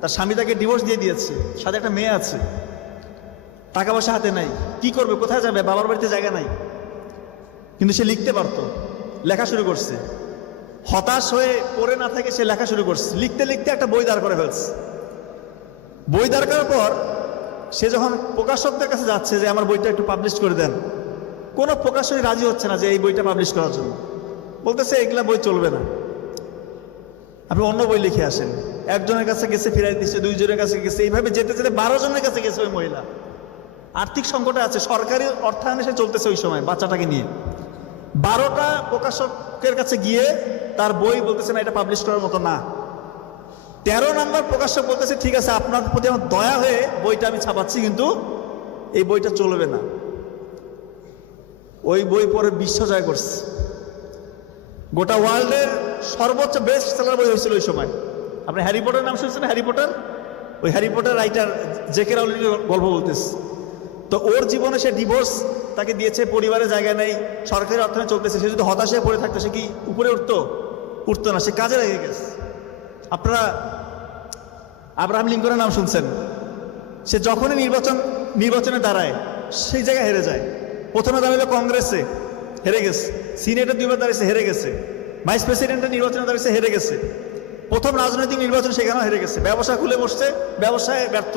তার স্বামী তাকে ডিভোর্স দিয়ে দিয়েছে, সাথে একটা মেয়ে আছে, টাকা পয়সা হাতে নাই, কি করবে, কোথায় যাবে, বাবার বাড়িতে জায়গা নাই, কিন্তু সে লিখতে পারতো, লেখা শুরু করছে। হতাশ হয়ে পড়ে না থাকে সে লেখা শুরু করছে, লিখতে লিখতে একটা বই দাঁড় করে ফেলছে। বই দাঁড় করার পর সে যখন প্রকাশকদের কাছে যাচ্ছে যে আমার বইটা একটু পাবলিশ করে দেন, কোনো প্রকাশকই রাজি হচ্ছে না যে এই বইটা পাবলিশ করার জন্য, বলতেছে এগুলা বই চলবে না, আপনি অন্য বই লিখে আসেন। একজনের কাছে গেছে, ফিরাই দিচ্ছে, 2 জনের কাছে গেছে, এইভাবে যেতে যেতে 12 জনের কাছে গেছে ওই মহিলা। আর্থিক সংকটে আছে, সরকারি অর্থায়নে সে চলতেছে ওই সময় বাচ্চাটাকে নিয়ে। 12টা প্রকাশকের কাছে গিয়ে তার বই বলতেছে না এটা পাবলিশ করার মতো না। 13 নম্বর প্রকাশক বলতেছে ঠিক আছে আপনার প্রতি আমার দয়া হয়ে বইটা আমি ছাপাচ্ছি, কিন্তু এই বইটা চলবে না। ওই বই পরে বিশ্ব জয় করছে, গোটা ওয়ার্ল্ডের সর্বোচ্চ বেস্ট সেলার বই হয়েছিল ওই সময়। আপনি হ্যারি পটার নাম শুনছেন? হ্যারি পটার, ওই Harry Potter writer JK Rowling গল্প বলতেছে। তো ওর জীবনে সে ডিভোর্স তাকে দিয়েছে, পরিবারের জায়গা নেই, সরকারি অর্থায়নে চলতেছে, সে যদি হতাশে পড়ে থাকতো সে কি উপরে উঠতো না, সে কাজে লেগে গেছে। আপনারা আব্রাহাম লিঙ্কনের নাম শুনছেন? সে যখনই নির্বাচনে দাঁড়ায় সেই জায়গায় হেরে যায়। প্রথমে দাঁড়ালো কংগ্রেসে, হেরে গেছে। সিনেটে 2 বার দাঁড়িয়েছে, হেরে গেছে। ভাইস প্রেসিডেন্টের নির্বাচনে দাঁড়িয়েছে, হেরে গেছে। প্রথম রাজনৈতিক নির্বাচন সেখানেও হেরে গেছে। ব্যবসা খুলে বসছে, ব্যবসায় ব্যর্থ।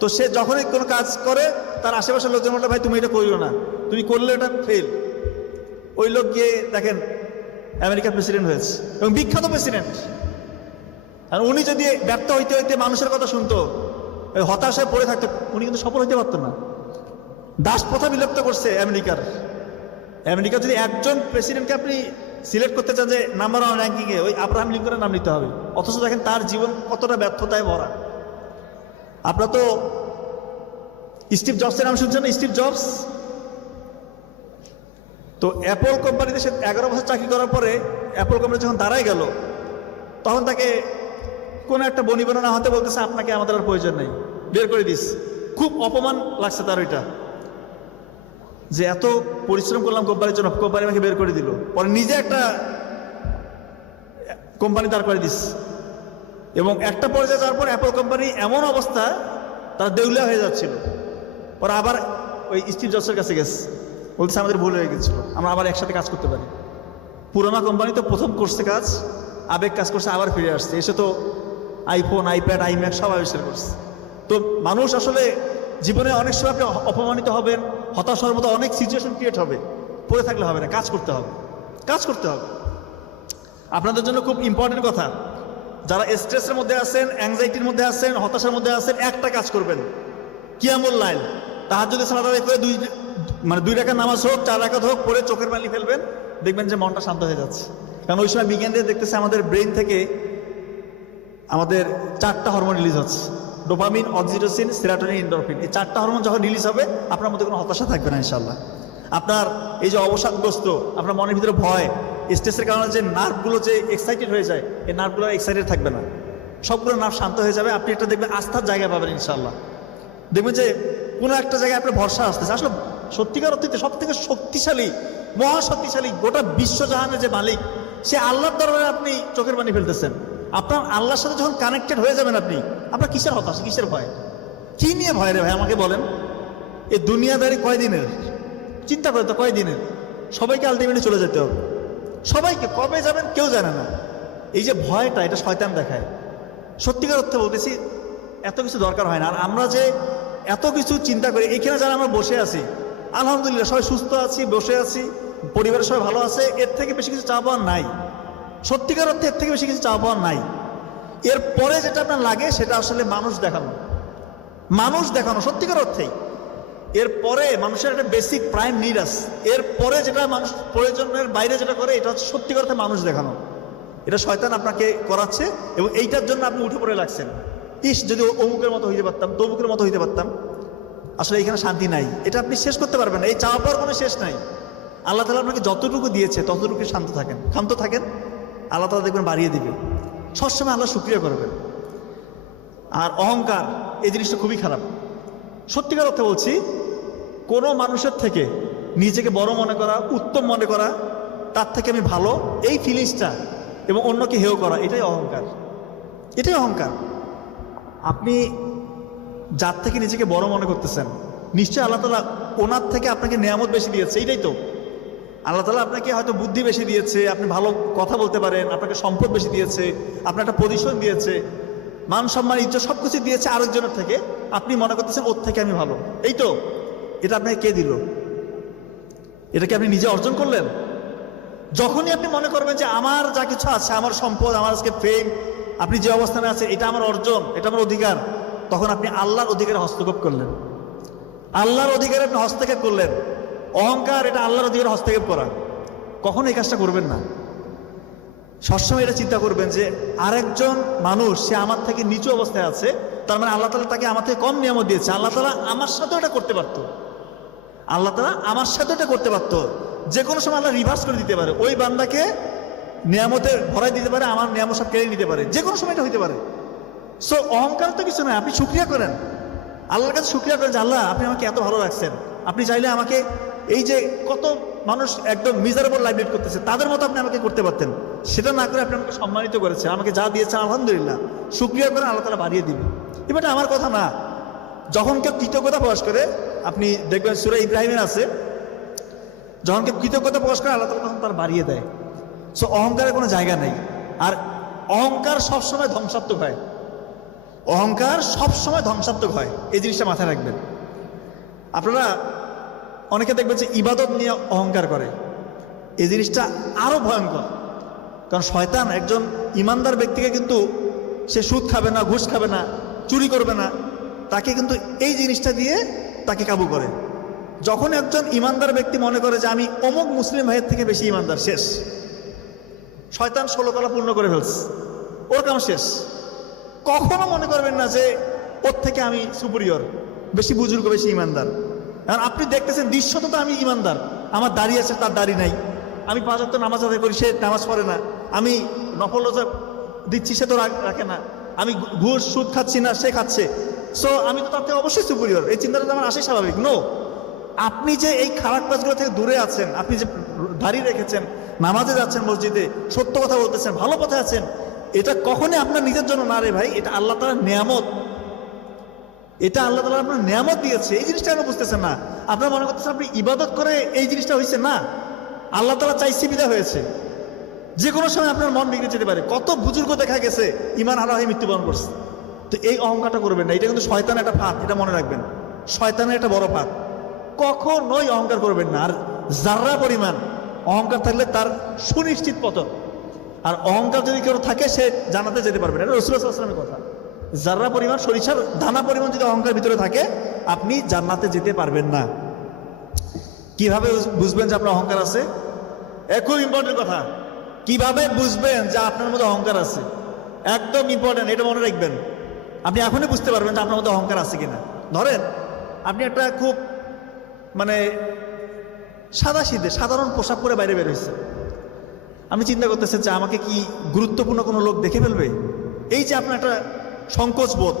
তো সে যখনই কোনো কাজ করে তার আশেপাশের লোকজন বলে ভাই তুমি এটা করিও না, তুমি করলে এটা ফেল। ওই লোক গিয়ে দেখেন আমেরিকার প্রেসিডেন্ট হয়েছে, এবং বিখ্যাত প্রেসিডেন্ট। আর উনি যদি ব্যর্থ হইতে হইতে মানুষের কথা শুনতো, ওই হতাশায় পড়ে থাকতো, উনি কিন্তু সফল হইতে পারতো না। দাস প্রথা বিলুপ্ত করছে আমেরিকা যদি একজন প্রেসিডেন্টকে আপনি সিলেক্ট করতে চান যে নাম্বার 1 র্যাঙ্কিংয়ে, ওই আব্রাহাম লিঙ্কনের নাম নিতে হবে। অথচ দেখেন তার জীবন কতটা ব্যর্থতায় ভরা। আপনারা তো স্টিভ জবসের নাম শুনছেন? স্টিভ জবস তো অ্যাপল কোম্পানিতে সে 11 বছর চাকরি করার পরে অ্যাপল কোম্পানি যখন দাঁড়ায় গেল, তখন তাকে কোনো একটা বনিবনা না হতে বলতেছে আপনাকে আমাদের আর প্রয়োজন নেই, বের করে দিস। খুব অপমান লাগছে তার ওইটা, যে এত পরিশ্রম করলাম কোম্পানির জন্য, কোম্পানি আমাকে বের করে দিল। পরে নিজে একটা কোম্পানি দাঁড় করে দিস, এবং একটা পর্যায়ে যাওয়ার পর অ্যাপল কোম্পানি এমন অবস্থা তারা দেউলিয়া হয়ে যাচ্ছিল। পরে আবার ওই স্টিভ জবসের কাছে গেছে, বলতেছে আমাদের ভুল হয়ে গেছিল, আমরা আবার একসাথে কাজ করতে পারি। পুরোনো কোম্পানি তো প্রথম করছে কাজ, আবেগ কাজ করছে, আবার ফিরে আসছে, এসে তো আইফোন, আইপ্যাড, আইম্যাক সব আবিষ্কার করছে। তো মানুষ আসলে জীবনে অনেক সময় আপনি অপমানিত হবেন, হতাশ হওয়ার মতো অনেক সিচুয়েশন ক্রিয়েট হবে, পড়ে থাকলে হবে না, কাজ করতে হবে, কাজ করতে হবে। আপনাদের জন্য খুব ইম্পর্টেন্ট কথা, যারা স্ট্রেসের মধ্যে আছেন, অ্যাংজাইটির মধ্যে আছেন, হতাশার মধ্যে আছেন, একটা কাজ করবেন, কিয়ামুল লাইল, তাহাজ্জুদের সালাত আদায় করে 2 রাকাত নামাজ হোক, 4 রাকাত হোক, পরে চোখের পানি ফেলবেন, দেখবেন যে মনটা শান্ত হয়ে যাচ্ছে। কারণ ওই সময় বিজ্ঞানীরা দেখতেছে আমাদের ব্রেন থেকে আমাদের 4টা হরমোন রিলিজ হচ্ছে, ডোপামিন, অক্সিটোসিন, সেরাটোনিন, এন্ডোরফিন। এই 4টা হরমোন যখন রিলিজ হবে আপনার মধ্যে কোনো হতাশা থাকবে না ইনশাল্লাহ। আপনার এই যে অবসাদগ্রস্ত, আপনার মনের ভিতরে ভয়, স্ট্রেসের কারণে যে নার্ভগুলো যে এক্সাইটেড হয়ে যায়, এই নার্ভগুলো এক্সাইটেড থাকবে না, সবগুলো নার্ভ শান্ত হয়ে যাবে। আপনি একটা দেখবেন আস্থার জায়গা পাবেন ইনশাল্লাহ। দেখবেন যে কোনো একটা জায়গায় আপনার ভরসা আসতেছে। আসলে সত্যিকার অর্থে সব থেকে শক্তিশালী, মহাশক্তিশালী গোটা বিশ্বজাহানের যে মালিক, সে আল্লাহর দরবারে আপনি চোখের পানি ফেলতেছেন। আপনার আল্লাহর সাথে যখন কানেক্টেড হয়ে যাবেন আপনি, আপনার কিসের হতাশা, কিসের ভয়, কি নিয়ে ভয় রে ভাই আমাকে বলেন? এই দুনিয়াদারি কয়দিনের? চিন্তা করে তো কয়দিনের? সবাইকে আলটিমেটলি চলে যেতে হবে, সবাইকে। কবে যাবেন কেউ জানে না। এই যে ভয়টা, এটা শয়তান দেখায়। সত্যিকার অর্থে বলতেছি, এত কিছু দরকার হয় না। আর আমরা যে এত কিছু চিন্তা করি, এখানে যারা আমরা বসে আছি, আলহামদুলিল্লাহ সবাই সুস্থ আছি, বসে আছি, পরিবারের সবাই ভালো আছে, এর থেকে বেশি কিছু চাওয়া পাওয়ার নাই। সত্যিকার অর্থে এর থেকে বেশি কিছু চাওয়া পাওয়ার নাই। এরপরে যেটা আপনার লাগে সেটা আসলে মানুষ দেখানো, মানুষ দেখানো সত্যিকার অর্থেই। এরপরে মানুষের একটা বেসিক প্রাইম নিড আছে, এরপরে যেটা মানুষ প্রয়োজনের বাইরে যেটা করে, এটা হচ্ছে সত্যিকার অর্থে মানুষ দেখানো। এটা শয়তান আপনাকে করাচ্ছে, এবং এইটার জন্য আপনি উঠে পড়ে লাগছেন। ইস, যদি অমুকের মতো হইতে পারতাম, তমুকের মতো হইতে পারতাম। আসলে এখানে শান্তি নাই, এটা আপনি শেষ করতে পারবেন না। এই চাওয়া পাওয়ার কোনো শেষ নাই। আল্লাহ তাআলা আপনাকে যতটুকু দিয়েছে ততটুকু ক্ষান্ত থাকেন, আল্লাহ তাআলা দেখবেন বাড়িয়ে দিবে। সবসময় আল্লাহ শুকরিয়া করবেন। আর অহংকার এই জিনিসটা খুবই খারাপ। সত্যিকার অর্থে বলছি, কোনো মানুষের থেকে নিজেকে বড় মনে করা, উত্তম মনে করা, তার থেকে আমি ভালো, এই ফিলিংসটা এবং অন্যকে হেয় করা, এটাই অহংকার। এটাই অহংকার। আপনি যার থেকে নিজেকে বড় মনে করতেছেন, নিশ্চয়ই আল্লাহ তাআলা ওনার থেকে আপনাকে নেয়ামত বেশি দিয়েছে। এইটাই তো, আল্লাহ তাআলা আপনাকে হয়তো বুদ্ধি বেশি দিয়েছে, আপনি ভালো কথা বলতে পারেন, আপনাকে সম্পদ বেশি দিয়েছে, আপনার একটা পজিশন দিয়েছে, মান সম্মান ইজ্জত সব কিছু দিয়েছে আরেকজনের থেকে। আপনি মনে করতেছেন ওর থেকে আমি ভালো। এই তো, এটা আপনাকে কে দিল? এটা কি আপনি নিজে অর্জন করলেন? যখনই আপনি মনে করবেন যে আমার যা কিছু আছে, আমার সম্পদ, আমার আজকে ফেম, আপনি যে অবস্থানে আছেন, এটা আমার অর্জন, এটা আমার অধিকার, তখন আপনি আল্লাহর অধিকারে হস্তক্ষেপ করলেন। আল্লাহর অধিকারে আপনি হস্তক্ষেপ করলেন। অহংকার এটা আল্লাহর অধিকারে হস্তক্ষেপ করা। কখনো এই কাজটা করবেন না। সবসময় এটা চিন্তা করবেন যে আরেকজন মানুষ সে আমার থেকে নিচু অবস্থায় আছে, তার মানে আল্লাহ তাআলা তাকে আমার থেকে কম নিয়ামত দিয়েছে। আল্লাহ তাআলা আমার সাথেও এটা করতে পারতো। আল্লাহ তাআলা আমার সাথে এটা করতে পারতো। যে কোনো সময় আল্লাহ রিভার্স করে দিতে পারে, ওই বান্দাকে নিয়ামতে ভরাই দিতে পারে, আমার নিয়ামত সব কেড়ে নিতে পারে। যে কোনো সময় এটা হইতে পারে। সো অহংকার তো কিছু নয়। আপনি শুকরিয়া করেন, আল্লাহর কাছে শুকরিয়া করেন যে আল্লাহ আপনি আমাকে এত ভালো রাখছেন। আপনি চাইলে আমাকে এই যে কত মানুষ একদম মিজারেবল লাইফ লিড করতেছে, তাদের মতো আপনি আমাকে করতে পারতেন। সেটা না করে আপনি আমাকে সম্মানিত করেছেন, আমাকে যা দিয়েছেন আলহামদুলিল্লাহ, শুকরিয়া করেন, আল্লাহ তাআলা বাড়িয়ে দিবে। এবার আমার কথা না। যখন কেউ কৃতজ্ঞতা প্রকাশ করে, আপনি দেখবেন সূরা ইব্রাহিমের আছে, যখন কেউ কৃতজ্ঞতা প্রকাশ করে আল্লাহ তাআলা তখন তার বাড়িয়ে দেয়। সো অহংকারের কোনো জায়গা নেই। আর অহংকার সবসময় ধ্বংসাত্মক হয়। অহংকার সবসময় ধ্বংসাত্মক হয়, এই জিনিসটা মাথায় রাখবেন। আপনারা অনেকে দেখবেন যে ইবাদত নিয়ে অহংকার করে, এই জিনিসটা আরো ভয়ঙ্কর। কারণ শয়তান একজন ইমানদার ব্যক্তিকে কিন্তু সে সুদ খাবে না, ঘুষ খাবে না, চুরি করবে না, তাকে কিন্তু এই জিনিসটা দিয়ে তাকে কাবু করে। যখন একজন ইমানদার ব্যক্তি মনে করে যে আমি অমুক মুসলিম ভাইয়ের থেকে বেশি ইমানদার, শেষ। শয়তান 16 তলা পূর্ণ করে ফেলছে, ওর কাম শেষ। কখনো মনে করবেন না যে ওর থেকে আমি সুপিরিয়র, বেশি বুজুর্গ, বেশি ইমানদার। কারণ আপনি দেখতেছেন দৃশ্যত তো আমি ইমানদার, আমার দাড়ি আছে তার দাড়ি নাই, আমি 5 ওয়াক্ত নামাজ আদায় করি সে নামাজ পড়ে না, আমি নফল রোজা দিচ্ছি সে তো রাখে না, আমি ঘুষ সুদ খাচ্ছি না সে খাচ্ছে, সো আমি তো তার থেকে অবশ্যই সুপিরিয়র। এই চিন্তাটা আমার আসে স্বাভাবিক। নো, আপনি যে এই খারাপ কাজগুলো থেকে দূরে আছেন, আপনি যে দাড়ি রেখেছেন, নামাজে যাচ্ছেন, মসজিদে সত্য কথা বলতেছেন, ভালো পথে আছেন, এটা কখনোই আপনার নিজের জন্য না রে ভাই, এটা আল্লাহ তাআলার নিয়ামত। এটা আল্লাহ তাআলা আপনার নিয়ামত দিয়েছে। এই জিনিসটা আপনি বুঝতেছেন না। আপনার মনে করতেছেন আপনি ইবাদত করে এই জিনিসটা হয়েছে না, আল্লাহ তাআলা চাইছে বিধায় হয়েছে। যে কোনো সময় আপনার মন বিগড়ে যেতে পারে। কত বুজুর্গ দেখা গেছে ইমান হারা হয়ে মৃত্যুবরণ করছে। তো এই অহংকারটা করবেন না, এটা কিন্তু শয়তানের একটা ফাঁদ, এটা মনে রাখবেন। শয়তানের একটা বড় ফাঁদ, কখনোই অহংকার করবেন না। আর যার্রা পরিমাণ অহংকার থাকলে তার সুনিশ্চিত পতন। আর অহংকার যদি কেউ থাকে সে জান্নাতে যেতে পারবে না, এটা রাসূলুল্লাহ সাল্লাল্লাহু আলাইহি ওয়াসাল্লামের কথা। যার্রা পরিমাণ, সরিষার দানা পরিমাণ যদি অহংকার ভিতরে থাকে, আপনি জান্নাতে যেতে পারবেন না। কিভাবে বুঝবেন যে আপনার অহংকার আছে? খুব ইম্পর্টেন্ট কথা। কিভাবে বুঝবেন যে আপনার মধ্যে অহংকার আছে? একদম ইম্পর্টেন্ট, এটা মনে রাখবেন। আপনি এখনই বুঝতে পারবেন যে আপনার মধ্যে অহংকার আছে কিনা। ধরেন আপনি একটা খুব মানে সাধারণ পোশাক পরে বাইরে বের হয়েছে, আপনি চিন্তা করতেছেন যে আমাকে কি গুরুত্বপূর্ণ কোনো লোক দেখে ফেলবে। এই যে আপনার একটা সংকোচ বোধ,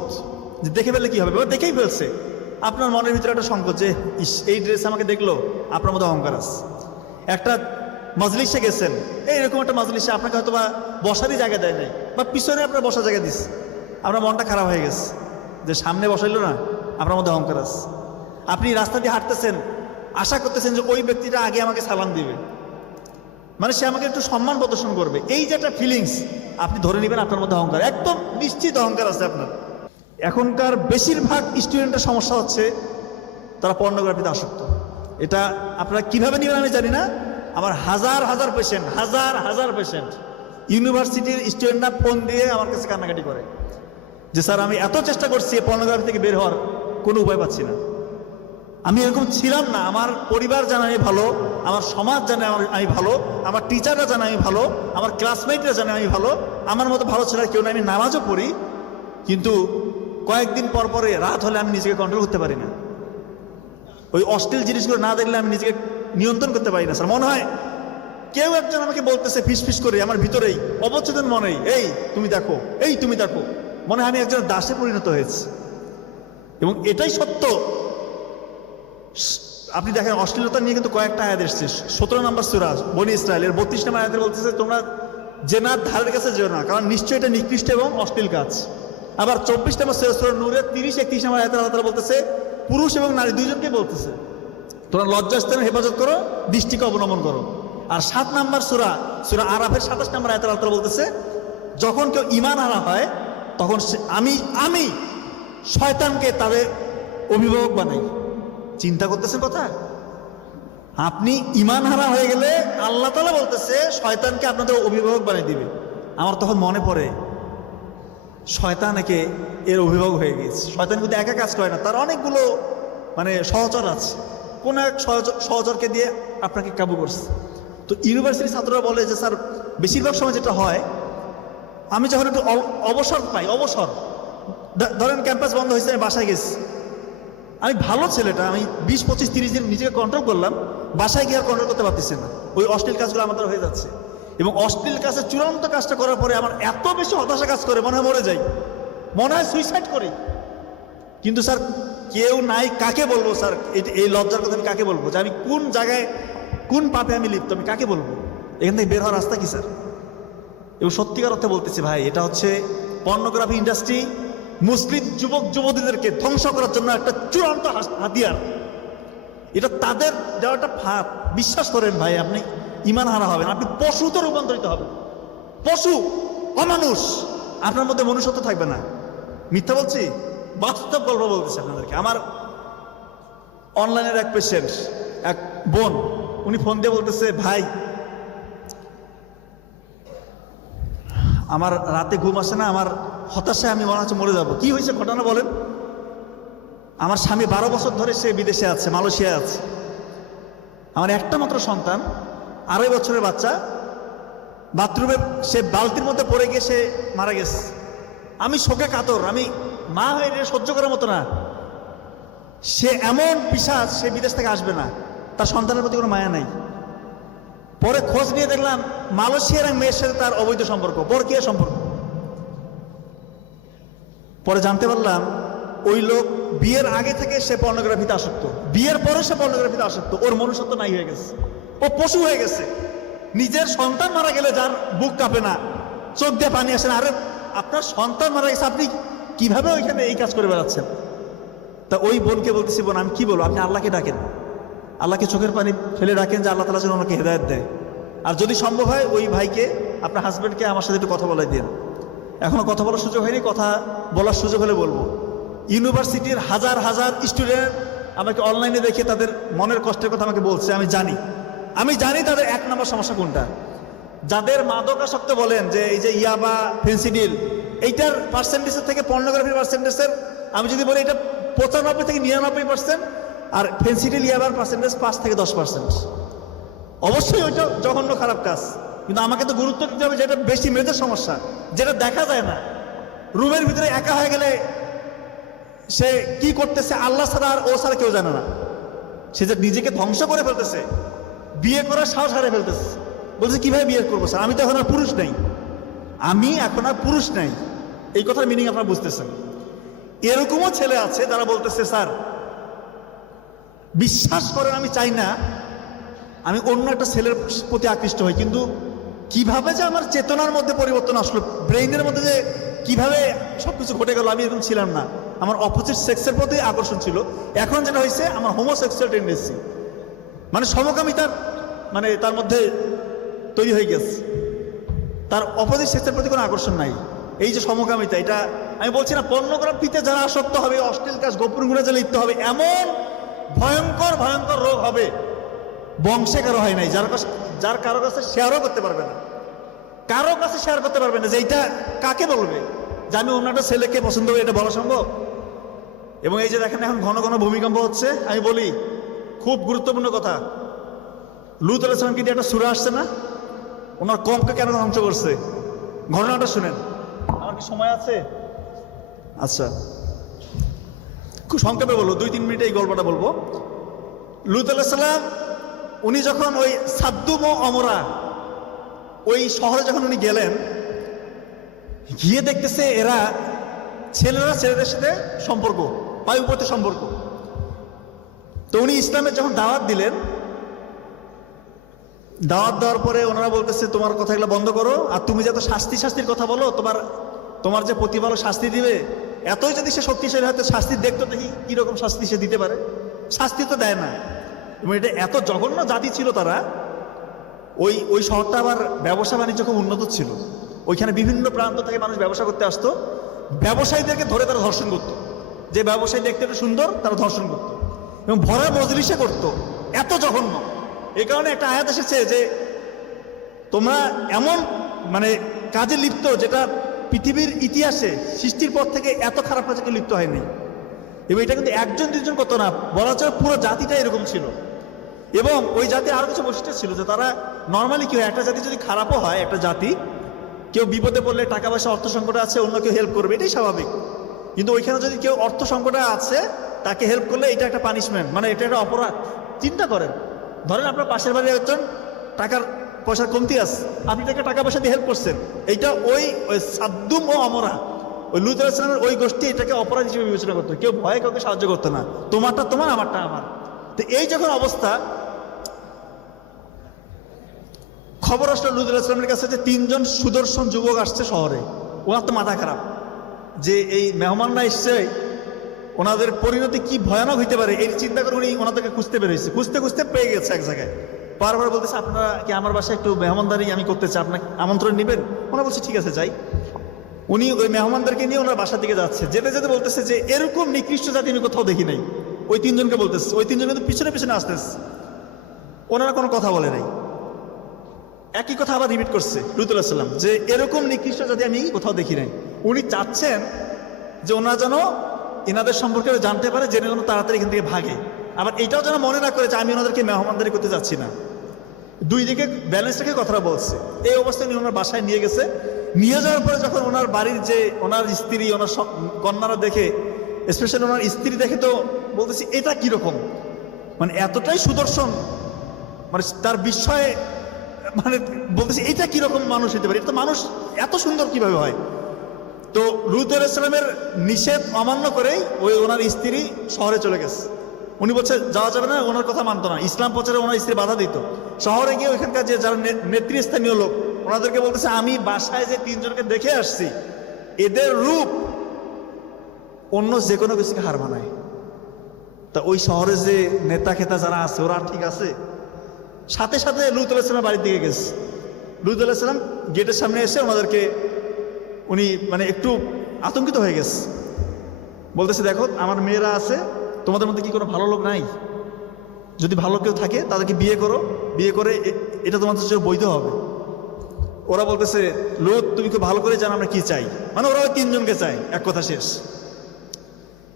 যে দেখে ফেললে কি হবে, দেখেই ফেলছে, আপনার মনের ভিতরে একটা সংকোচ যে এই ড্রেস আমাকে দেখলো, আপনার মধ্যে অহংকার আছে। একটা মজলিসে গেছেন, এইরকম একটা মজলিসে আপনাকে হয়তো বা বসারই জায়গা দেয় নাই, বা পিছনে আপনার বসার জায়গা দিচ্ছে, আপনার মনটা খারাপ হয়ে গেছে যে সামনে বসাইলো না, আপনার মধ্যে অহংকার আছে। আপনি রাস্তা দিয়ে হাঁটতেছেন, আশা করতেছেন যে ওই ব্যক্তিটা আগে আমাকে সালাম দিবে, মানে সে আমাকে একটু সম্মান প্রদর্শন করবে, এই যে একটা ফিলিংস, আপনি ধরে নেবেন আপনার মধ্যে অহংকার, একদম নিশ্চিত অহংকার আছে আপনার। এখনকার বেশিরভাগ স্টুডেন্টের সমস্যা হচ্ছে তারা পর্নোগ্রাফিতে আসক্ত। এটা আপনারা কিভাবে নেবেন আমি জানি না। আমার হাজার পেশেন্ট ইউনিভার্সিটির স্টুডেন্টরা ফোন দিয়ে আমার কাছে কান্নাকাটি করে যে স্যার আমি এত চেষ্টা করছি পর্নোগ্রাফি থেকে বের হওয়ার, কোনো উপায় পাচ্ছি না। আমি এরকম ছিলাম না, আমার পরিবার জানে আমি ভালো, আমার সমাজ জানে আমি ভালো, আমার টিচাররা জানে আমি ভালো, আমার ক্লাসমেটরা জানে আমি ভালো, আমার মতো ভালো ছেলে কেউ না। আমি নামাজও পড়ি, কিন্তু কয়েকদিন পর পরে রাত হলে আমি নিজেকে কন্ট্রোল করতে পারি না। ওই অশ্লীল জিনিসগুলো না দেখলে আমি নিজেকে নিয়ন্ত্রণ করতে পারি না স্যার। মনে হয় কেউ একজন আমাকে বলতেছে ফিস ফিস করে আমার ভিতরেই, অবচেতন মনেই, এই তুমি দেখো, এই তুমি দেখো, মনে হয় আমি একজন দাসে পরিণত হয়েছি। এবং এটাই সত্য। আপনি দেখেন অশ্লীলতা নিয়ে কিন্তু কয়েকটা আয়াত এসছে। 17 নম্বর সূরা বনী ইসরাইলের 32 নম্বর আয়াতে বলতেছে তোমরা জেনার ধারের কাছে যেও না, কারণ নিশ্চয়ই এটা নিকৃষ্ট এবং অশ্লীল কাজ। আবার 24 নম্বর সূরা নূরের 30-31 নম্বর আয়াতে আল্লাহ তাআলা বলতেছে পুরুষ এবং নারী দুইজনকে বলতেছে তোমরা লজ্জাস্থানের হেফাজত করো, দৃষ্টিকে অবলম্বন করো। আর 7 নম্বর সূরা আরাফের 27 নম্বর আয়াতে আল্লাহ তাআলা বলতেছে যখন কেউ ঈমান হারা হয় তখন আমি শয়তানকে তাদের অভিভাবক বানাই। চিন্তা করতেছেন কথা? আপনি ঈমান হারা হয়ে গেলে আল্লাহ তাআলা বলতেছে শয়তানকে আপনাদের অভিভাবক বানিয়ে দিবে। আমার তখন মনে পড়ে শয়তান একে এর অভিভাবক হয়ে গেছে। শয়তান কিন্তু একা কাজ করে না, তার অনেকগুলো মানে সহচর আছে। কোন এক সহচরকে দিয়ে আপনাকে কাবু করছে। তো ইউনিভার্সিটির ছাত্ররা বলে যে স্যার বেশিরভাগ সময় যেটা হয়, আমি যখন একটু অবসর পাই, অবসর ধরেন ক্যাম্পাস বন্ধ হয়েছে, আমি বাসায় গেছি, আমি ভালো ছেলেটা, আমি 20-25-30 দিন নিজেকে কন্ট্রোল করলাম, বাসায় গিয়ে আর কন্ট্রোল করতে পারতেছি না। ওই অশ্লীল কাজগুলো আমাদের হয়ে যাচ্ছে। এবং অশ্লীল কাজের চূড়ান্ত কাজটা করার পরে আমার এত বেশি হতাশা কাজ করে, মনে হয় মরে যাই, মনে হয় সুইসাইড করি। কিন্তু স্যার কেউ নাই, কাকে বলবো স্যার? এই লজ্জার কথা আমি কাকে বলবো যে আমি কোন জায়গায় কোন পাপে আমি লিপ্ত, আমি কাকে বলবো? এখান থেকে বের হওয়ার রাস্তা কি স্যার? এবং সত্যিকার অর্থে বলতেছি ভাই, এটা হচ্ছে পর্নোগ্রাফি ইন্ডাস্ট্রি মুসলিম যুবক যুবতীদেরকে ধ্বংস করার জন্য একটা চূড়ান্ত হাতিয়ার। এটা তাদের দেওয়া একটা ফাঁদ। বিশ্বাস করেন ভাই, আপনি ঈমান হারা হবেন, আপনি পশুতে রূপান্তরিত হবেন। পশু, অমানুষ, আপনার মধ্যে মনুষ্যত্ব থাকবে না। মিথ্যা বলছি? বাস্তব গল্প বলতেছি আপনাদেরকে। আমার অনলাইনের এক পেশেন্ট, এক বোন, উনি ফোন দিয়ে বলতেছে ভাই আমার রাতে ঘুম আসে না, আমার হতাশায় আমি মনে হচ্ছে মরে যাবো। কি হয়েছে ঘটনা বলেন? আমার স্বামী 12 বছর ধরে সে বিদেশে আছে, মালয়েশিয়ায় আছে। আমার একটা মাত্র সন্তান, 2.5 বছরের বাচ্চা, বাথরুমে সে বালতির মধ্যে পড়ে গিয়ে সে মারা গেছে। আমি শোকে কাতর, আমি মা হয়ে এটা সহ্য করার মতো না। সে এমন পিশাচ, সে বিদেশ থেকে আসবে না, তার সন্তানের প্রতি কোনো মায়া নাই। পরে খোঁজ নিয়ে দেখলাম মালয়েশিয়ার এক মেয়ের সাথে তার অবৈধ সম্পর্ক, পরকীয়া সম্পর্ক। পরে জানতে পারলাম ওই লোক বিয়ের আগে থেকে সে পর্নোগ্রাফিতে আসক্ত, বিয়ের পরে সে পর্নোগ্রাফিতে আসক্ত। ওর মনুষ্যত্ব নাই হয়ে গেছে, ও পশু হয়ে গেছে। নিজের সন্তান মারা গেলে যার বুক কাঁপে না, চোখ দিয়ে পানি আসে না, আরে আপনার সন্তান মারা গেছে, আপনি কিভাবে ওইখানে এই কাজ করে বেড়াচ্ছেন? তা ওই বোনকে বলতেছি, বোন আমি কি বলবো, আপনি আল্লাহকে ডাকেন, আল্লাহকে চোখের পানি ফেলে ডাকেন যে আল্লাহ তাআলা যেন ওনাকে হেদায়েত দেয়। আর যদি সম্ভব হয় ওই ভাইকে, আপনার হাজব্যান্ডকে আমার সাথে একটু কথা বলাই দিন। এখনো কথা বলার সুযোগ হয়নি, কথা বলার সুযোগ হলে বলবো। ইউনিভার্সিটির হাজার হাজার স্টুডেন্ট আমাকে অনলাইনে দেখে তাদের মনের কষ্টের কথা আমাকে বলছে। আমি জানি তাদের 1 নম্বর সমস্যা কোনটা। যাদের মাদকাসক্ত বলেন যে এই যে ইয়াবা, ফেন্সিডিল, এইটার পার্সেন্টেজের থেকে পর্নোগ্রাফির পার্সেন্টেজের আমি যদি বলি এটা 95 থেকে 99%, আর ফেন্সিডিল ইয়াবার পার্সেন্টেজ 5 থেকে 10%। অবশ্যই ওইটা জঘন্য খারাপ কাজ, কিন্তু আমাকে তো গুরুত্ব দিতে হবে যেটা বেশি মেয়েদের সমস্যা, যেটা দেখা যায় না। রুমের ভিতরে একা হয়ে গেলে সে কি করতেছে আল্লাহ ছাড়া আর ও ছাড়া কেউ জানে না। সে যে নিজেকে ধ্বংস করে ফেলতেছে, বিয়ে করার সাহস হারিয়ে ফেলতেছে। বলছে কিভাবে বিয়ে করবো স্যার, আমি তো এখন আর পুরুষ নাই, আমি এখন আর পুরুষ নাই। এই কথার মিনিং আপনারা বুঝতেছেন। এরকমও ছেলে আছে যারা বলতেছে স্যার বিশ্বাস করেন আমি চাই না আমি অন্য একটা ছেলের প্রতি আকৃষ্ট হই, কিন্তু কিভাবে যে আমার চেতনার মধ্যে পরিবর্তন আসলো, ব্রেইনের মধ্যে যে কিভাবে সবকিছু ঘটে গেল, আমি এরকম ছিলাম না। আমার অপোজিট সেক্সের প্রতি আকর্ষণ ছিল, এখন যেটা হয়েছে আমার হোমোসেক্সুয়াল টেন্ডেন্সি, মানে সমকামিতার মানে তার মধ্যে তৈরি হয়ে গেছে। তার অপোজিট সেক্সের প্রতি কোনো আকর্ষণ নাই। এই যে সমকামিতা, এটা আমি বলছি না পর্নোগ্রাফিতে যারা আসক্ত হবে, অশ্লীল কাজ, গোপন গুণে যে লিপ্ত হবে, এমন ভয়ঙ্কর ভয়ঙ্কর রোগ হবে বংশে কারো হয় নাই, যার কারো কাছে শেয়ারও করতে পারবে না, কারো কাছে শেয়ার করতে পারবে না যে এইটা কাকে বলবে যে আমি অন্য একটা ছেলেকে পছন্দ করি, এটা বলা সম্ভব? এবং এই যে দেখেন এখন ঘন ঘন ভূমিকম্প হচ্ছে, আমি বলি খুব গুরুত্বপূর্ণ কথা, লূত আলাইহিস সালামকে দিয়ে একটা সূরা আসছে না, ওনার কমকে কেন ধ্বংস করছে, ঘটনাটা শুনেন। আমার কি সময় আছে? আচ্ছা, খুব সংক্ষেপে বলবো, 2-3 মিনিটে এই গল্পটা বলবো। লূত আলাইহিস সালাম উনি যখন ওই সাদ্দুম ও অমরা ওই শহরে যখন উনি গেলেন, গিয়ে দেখতেছে এরা ছেলেরা ছেলেদের সাথে সম্পর্ক, বায়ুপথে সম্পর্ক। তো উনি ইসলামের যখন দাওয়াত দিলেন, দাওয়াত দেওয়ার পরে ওনারা বলতেছে তোমার কথাগুলো বন্ধ করো, আর তুমি যত শাস্তির কথা বলো, তোমার যে প্রতিপালক শাস্তি দিবে, এতই যদি সে শক্তিশালী হয়তো শাস্তি দেখতো, দেখি কিরকম শাস্তি সে দিতে পারে। শাস্তি তো দেয় না। এবং এটা এত জঘন্য জাতি ছিল তারা। ওই শহরটা আবার ব্যবসা বাণিজ্য খুব উন্নত ছিল। ওইখানে বিভিন্ন প্রান্ত থেকে মানুষ ব্যবসা করতে আসতো। ব্যবসায়ীদেরকে ধরে তারা ধর্ষণ করত। যে ব্যবসায়ী দেখতে একটু সুন্দর তারা ধর্ষণ করত, এবং ভরা মজলিসে করতো। এত জঘন্য। এই কারণে একটা আয়াত এসেছে যে তোমরা এমন কাজে লিপ্ত যেটা পৃথিবীর ইতিহাসে সৃষ্টির পর থেকে এত খারাপ কাজে লিপ্ত হয়নি। এবং এটা কিন্তু একজন দুজন কত না, বলা যায় পুরো জাতিটা এরকম ছিল। এবং ওই জাতি আরো কিছু বৈশিষ্ট্য ছিল যে তারা নর্মালি কি হয়, একটা জাতি যদি খারাপও হয়, একটা জাতি কেউ বিপদে পড়লে টাকা পয়সা অর্থ সংকটে আছে, অন্য কেউ হেল্প করবে, এটাই স্বাভাবিক। কিন্তু ওইখানে যদি কেউ অর্থ সংকটে আছে, তাকে হেল্প করলে এটা একটা পানিশমেন্ট, এটা একটা অপরাধ। চিন্তা করেন, ধরেন আপনার পাশের বাড়ির একজন টাকার পয়সার কমতি আছে, আপনি তাকে টাকা পয়সা দিয়ে হেল্প করছেন, এইটা ওই সাদ্দুম ও অমরা, ওই লূত আলাইহিস সালামের ওই গোষ্ঠী এটাকে অপরাধ হিসেবে বিবেচনা করতো। কেউ ভয়ে কাউকে সাহায্য করতো না, তোমারটা তোমার, আমারটা আমার। তো এই যখন অবস্থা, খবর আসলো লূত আলাইহিস সালামের কাছে যে 3 জন সুদর্শন যুবক আসছে শহরে। ওনার তো মাথা খারাপ যে এই মেহমানরা এসছে, ওনাদের পরিণতি কি ভয়ানক হইতে পারে এই চিন্তা করে উনি ওনাদেরকে খুঁজতে বেরোইছে। খুঁজতে খুঁজতে পেয়ে গেছে এক জায়গায়। বারবার বলতেছে আপনারা কি আমার বাসায় একটু মেহমানদারি আমি করতে চাই, আপনাকে আমন্ত্রণ নেবেন? ওনারা বলছে ঠিক আছে যাই। উনি ওই মেহমানদেরকে নিয়ে ওনার বাসার দিকে যাচ্ছে। যেতে যেতে বলতেছে যে এরকম নিকৃষ্ট জাতি আমি কোথাও দেখি নাই। ওই 3 জনকে বলতেছে, ওই 3 জন কিন্তু পিছনে পিছনে আসতেছে। ওনারা কোনো কথা বলে নাই। একই কথা আবার রিপিট করছে লূত আলাইহিস সালাম যে এরকম নিকৃষ্ট জাতি আমি কোথাও দেখি নাই। উনি চাচ্ছেন যে ওনারা যেন এনাদের সম্পর্কে জানতে পারে, জেনে যেন তাড়াতাড়ি এখান থেকে ভাগে। আবার এটাও যেন মনে না করে যে আমি ওনাদেরকে মেহমানদারি করতে যাচ্ছি না। দুই দিকে ব্যালেন্স রেখে কথাটা বলছে। এই অবস্থায় উনি ওনার বাসায় নিয়ে গেছে। নিয়ে যাওয়ার পরে যখন ওনার বাড়ির যে ওনার স্ত্রী, ওনার কন্যারা দেখে, স্পেশালি ওনার স্ত্রী দেখে, তো বলতেছি এটা কিরকম, এতটাই সুদর্শন, তার বিস্ময়ে বলতেছি এটা কিরকম মানুষ হতে পারে, এটা তো মানুষ এত সুন্দর কিভাবে হয়। তো লূত আলাইহিস সালামের নিষেধ অমান্য করেই ওনার স্ত্রী শহরে চলে গেছে। উনি বলছে যাওয়া যাবে না, ওনার কথা মানতো না। ইসলাম প্রচারে ওনার স্ত্রী বাধা দিত। শহরে গিয়ে ওইখানকার যে যারা নেতৃস্থানীয় লোক, ওনাদেরকে বলতেছে আমি বাসায় যে 3 জনকে দেখে আসছি, এদের রূপ অন্য যে কোনো কিছুকে হার মানায়। তা ওই শহরে যে নেতা খেতা যারা আছে, ওরা ঠিক আছে? সাথে সাথে লূত আলাইহিস সালাম বাড়ির দিকে গেছে। লূত আলাইহিস সালাম গেটের সামনে এসে ওনাদেরকে উনি একটু আতঙ্কিত হয়ে গেছে। বলতেছে দেখো আমার মেয়েরা আছে, তোমাদের মধ্যে কি কোনো ভালো লোক নাই? যদি ভালো কেউ থাকে তাদেরকে বিয়ে করো, বিয়ে করে এটা তোমাদের জন্য বৈধ হবে। ওরা বলতেছে লূত তুমি খুব ভালো করে জানো আমরা কি চাই, ওরা ওই 3 জনকে চায়, এক কথা শেষ।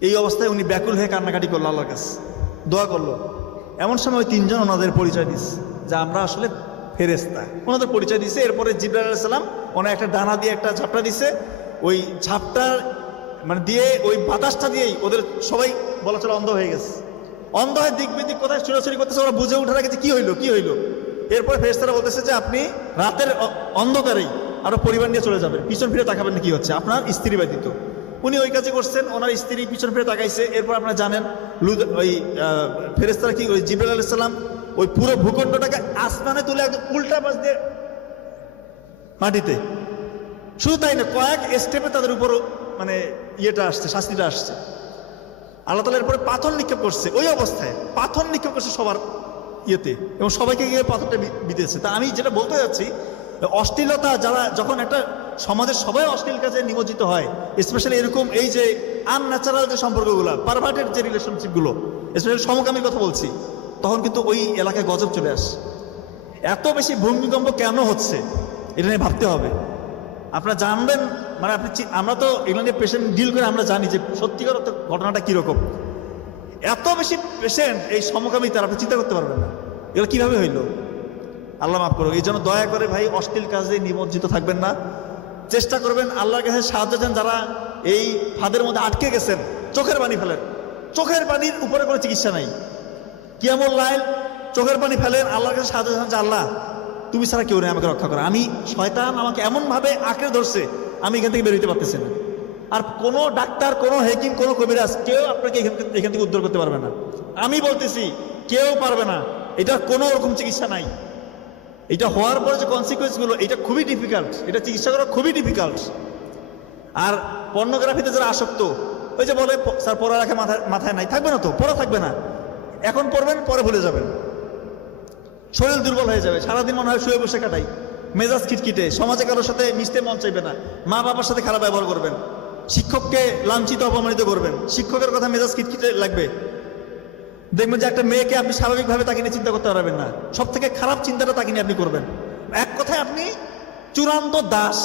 এই অবস্থায় উনি ব্যাকুল হয়ে কান্নাকাটি করলো, আল্লাহর কাছে দোয়া করলো। এমন সময় ওই 3 জন ওনাদের পরিচয় দিচ্ছে যে আমরা আসলে ফেরেশতা, ওনাদের পরিচয় দিচ্ছে। এরপরে জিবরাইল আলাইহিস সালাম ওনার একটা ডানা দিয়ে একটা ঝাপটা দিছে। ওই ঝাপটার দিয়ে ওই বাতাসটা দিয়েই ওদের সবাই বলা চলে অন্ধ হয়ে গেছে। অন্ধ হয়ে দিক বিদিক কোথায় ছোড়াছুড়ি করতেছে, ওরা বুঝে উঠে রাখেছে কি হইলো কি হইলো। এরপরে ফেরেশতারা বলতেছে যে আপনি রাতের অন্ধকারেই আরো পরিবার নিয়ে চলে যাবেন, পিছন ফিরে তাকাবেন না কি হচ্ছে, আপনার স্ত্রী ব্যতীত। উনি ওই কাজে করছেন, ওনার স্ত্রী পিছন ফিরে তাকাইছে। এরপর আপনারা জানেন ওই ফেরেশতারা কি, ওই জিবরাইল আলাইহিস সালাম ওই পুরো ভূখণ্ডটাকে আসমানে তুলে একদম উল্টা পাশ দিয়ে মাটিতে। শুধু তাই না, কয়েক স্টেপে তাদের উপর ইয়েটা আসছে, শাস্তিটা আসছে। আল্লাহ তাআলা এরপরে পাথর নিক্ষেপ করছে। ওই অবস্থায় পাথর নিক্ষেপ করছে সবার ইয়েতে, এবং সবাইকে গিয়ে পাথরটা বিঁধেছে। তা আমি যেটা বলতে যাচ্ছি, অশ্লীলতা যারা যখন একটা সমাজের সবাই অশ্লীল কাজে নিমজ্জিত হয়, স্পেশালি এরকম এই যে আনন্যাচারাল যে সম্পর্কগুলো, পারভার্টেড যে রিলেশনশিপগুলো, স্পেশালি সমকামীর কথা বলছি, তখন কিন্তু ওই এলাকায় গজব চলে আসে। এত বেশি ভূমিকম্প কেন হচ্ছে এটা নিয়ে ভাবতে হবে। আপনারা জানবেন, আমরা তো এগুলো নিয়ে পেশেন্ট ডিল করে আমরা জানি যে সত্যিকার ঘটনাটা কীরকম। এত বেশি পেশেন্ট এই সমকামিতার আপনি চিন্তা করতে পারবেন না এগুলো কীভাবে হইল। আল্লাহ মাফ করুক। এই জন্য দয়া করে ভাই অশ্লীল কাজে নিমজ্জিত থাকবেন না। চেষ্টা করবেন আল্লাহর কাছে সাহায্য চান যারা এই ফাঁদের মধ্যে আটকে গেছেন। চোখের পানি ফেলেন, চোখের পানির উপরে কোনো চিকিৎসা নাই। কিয়ামুল লাইল চোখের পানি ফেলেন, আল্লাহর কাছে সাহায্য চান যে আল্লাহ তুমি ছাড়া কেউ নেই আমাকে রক্ষা করো, আমি শয়তান আমাকে এমনভাবে আঁকড়ে ধরছে আমি এখান থেকে বেরোতে পারতেছি না। আর কোনো ডাক্তার, কোনো হেকিম, কোনো কবিরাজ কেউ আপনাকে এখান থেকে উদ্ধার করতে পারবে না। আমি বলতেছি কেউ পারবে না, এটার কোনো রকম চিকিৎসা নাই। এটা হওয়ার পরে যে কনসিকুয়েন্সগুলো, এটা খুবই ডিফিকাল্ট, এটা চিকিৎসা করা খুবই ডিফিকাল্ট। আর পর্নোগ্রাফিতে যারা আসক্ত, ওই যে বলে স্যার পড়ালেখা মাথায় নাই, থাকবে না তো, পড়া থাকবে না, এখন পড়বেন পরে ভুলে যাবেন, শরীর দুর্বল হয়ে যাবে, সারাদিন মনে হয় শুয়ে বসে কাটাই, মেজাজ খিটখিটে, সমাজে কারোর সাথে মিশতে মন চাইবে না, মা বাবার সাথে খারাপ ব্যবহার করবেন, শিক্ষককে লাঞ্ছিত অপমানিত করবেন, শিক্ষকের কথা মেজাজ খিটখিটে লাগবে। দেখবেন যে একটা মেয়েকে আপনি স্বাভাবিকভাবে তাকে নিয়ে চিন্তা করতে পারবেন না, সব থেকে খারাপ চিন্তাটা তাকে নিয়ে আপনি করবেন। এক কথায় আপনি চূড়ান্ত দাস,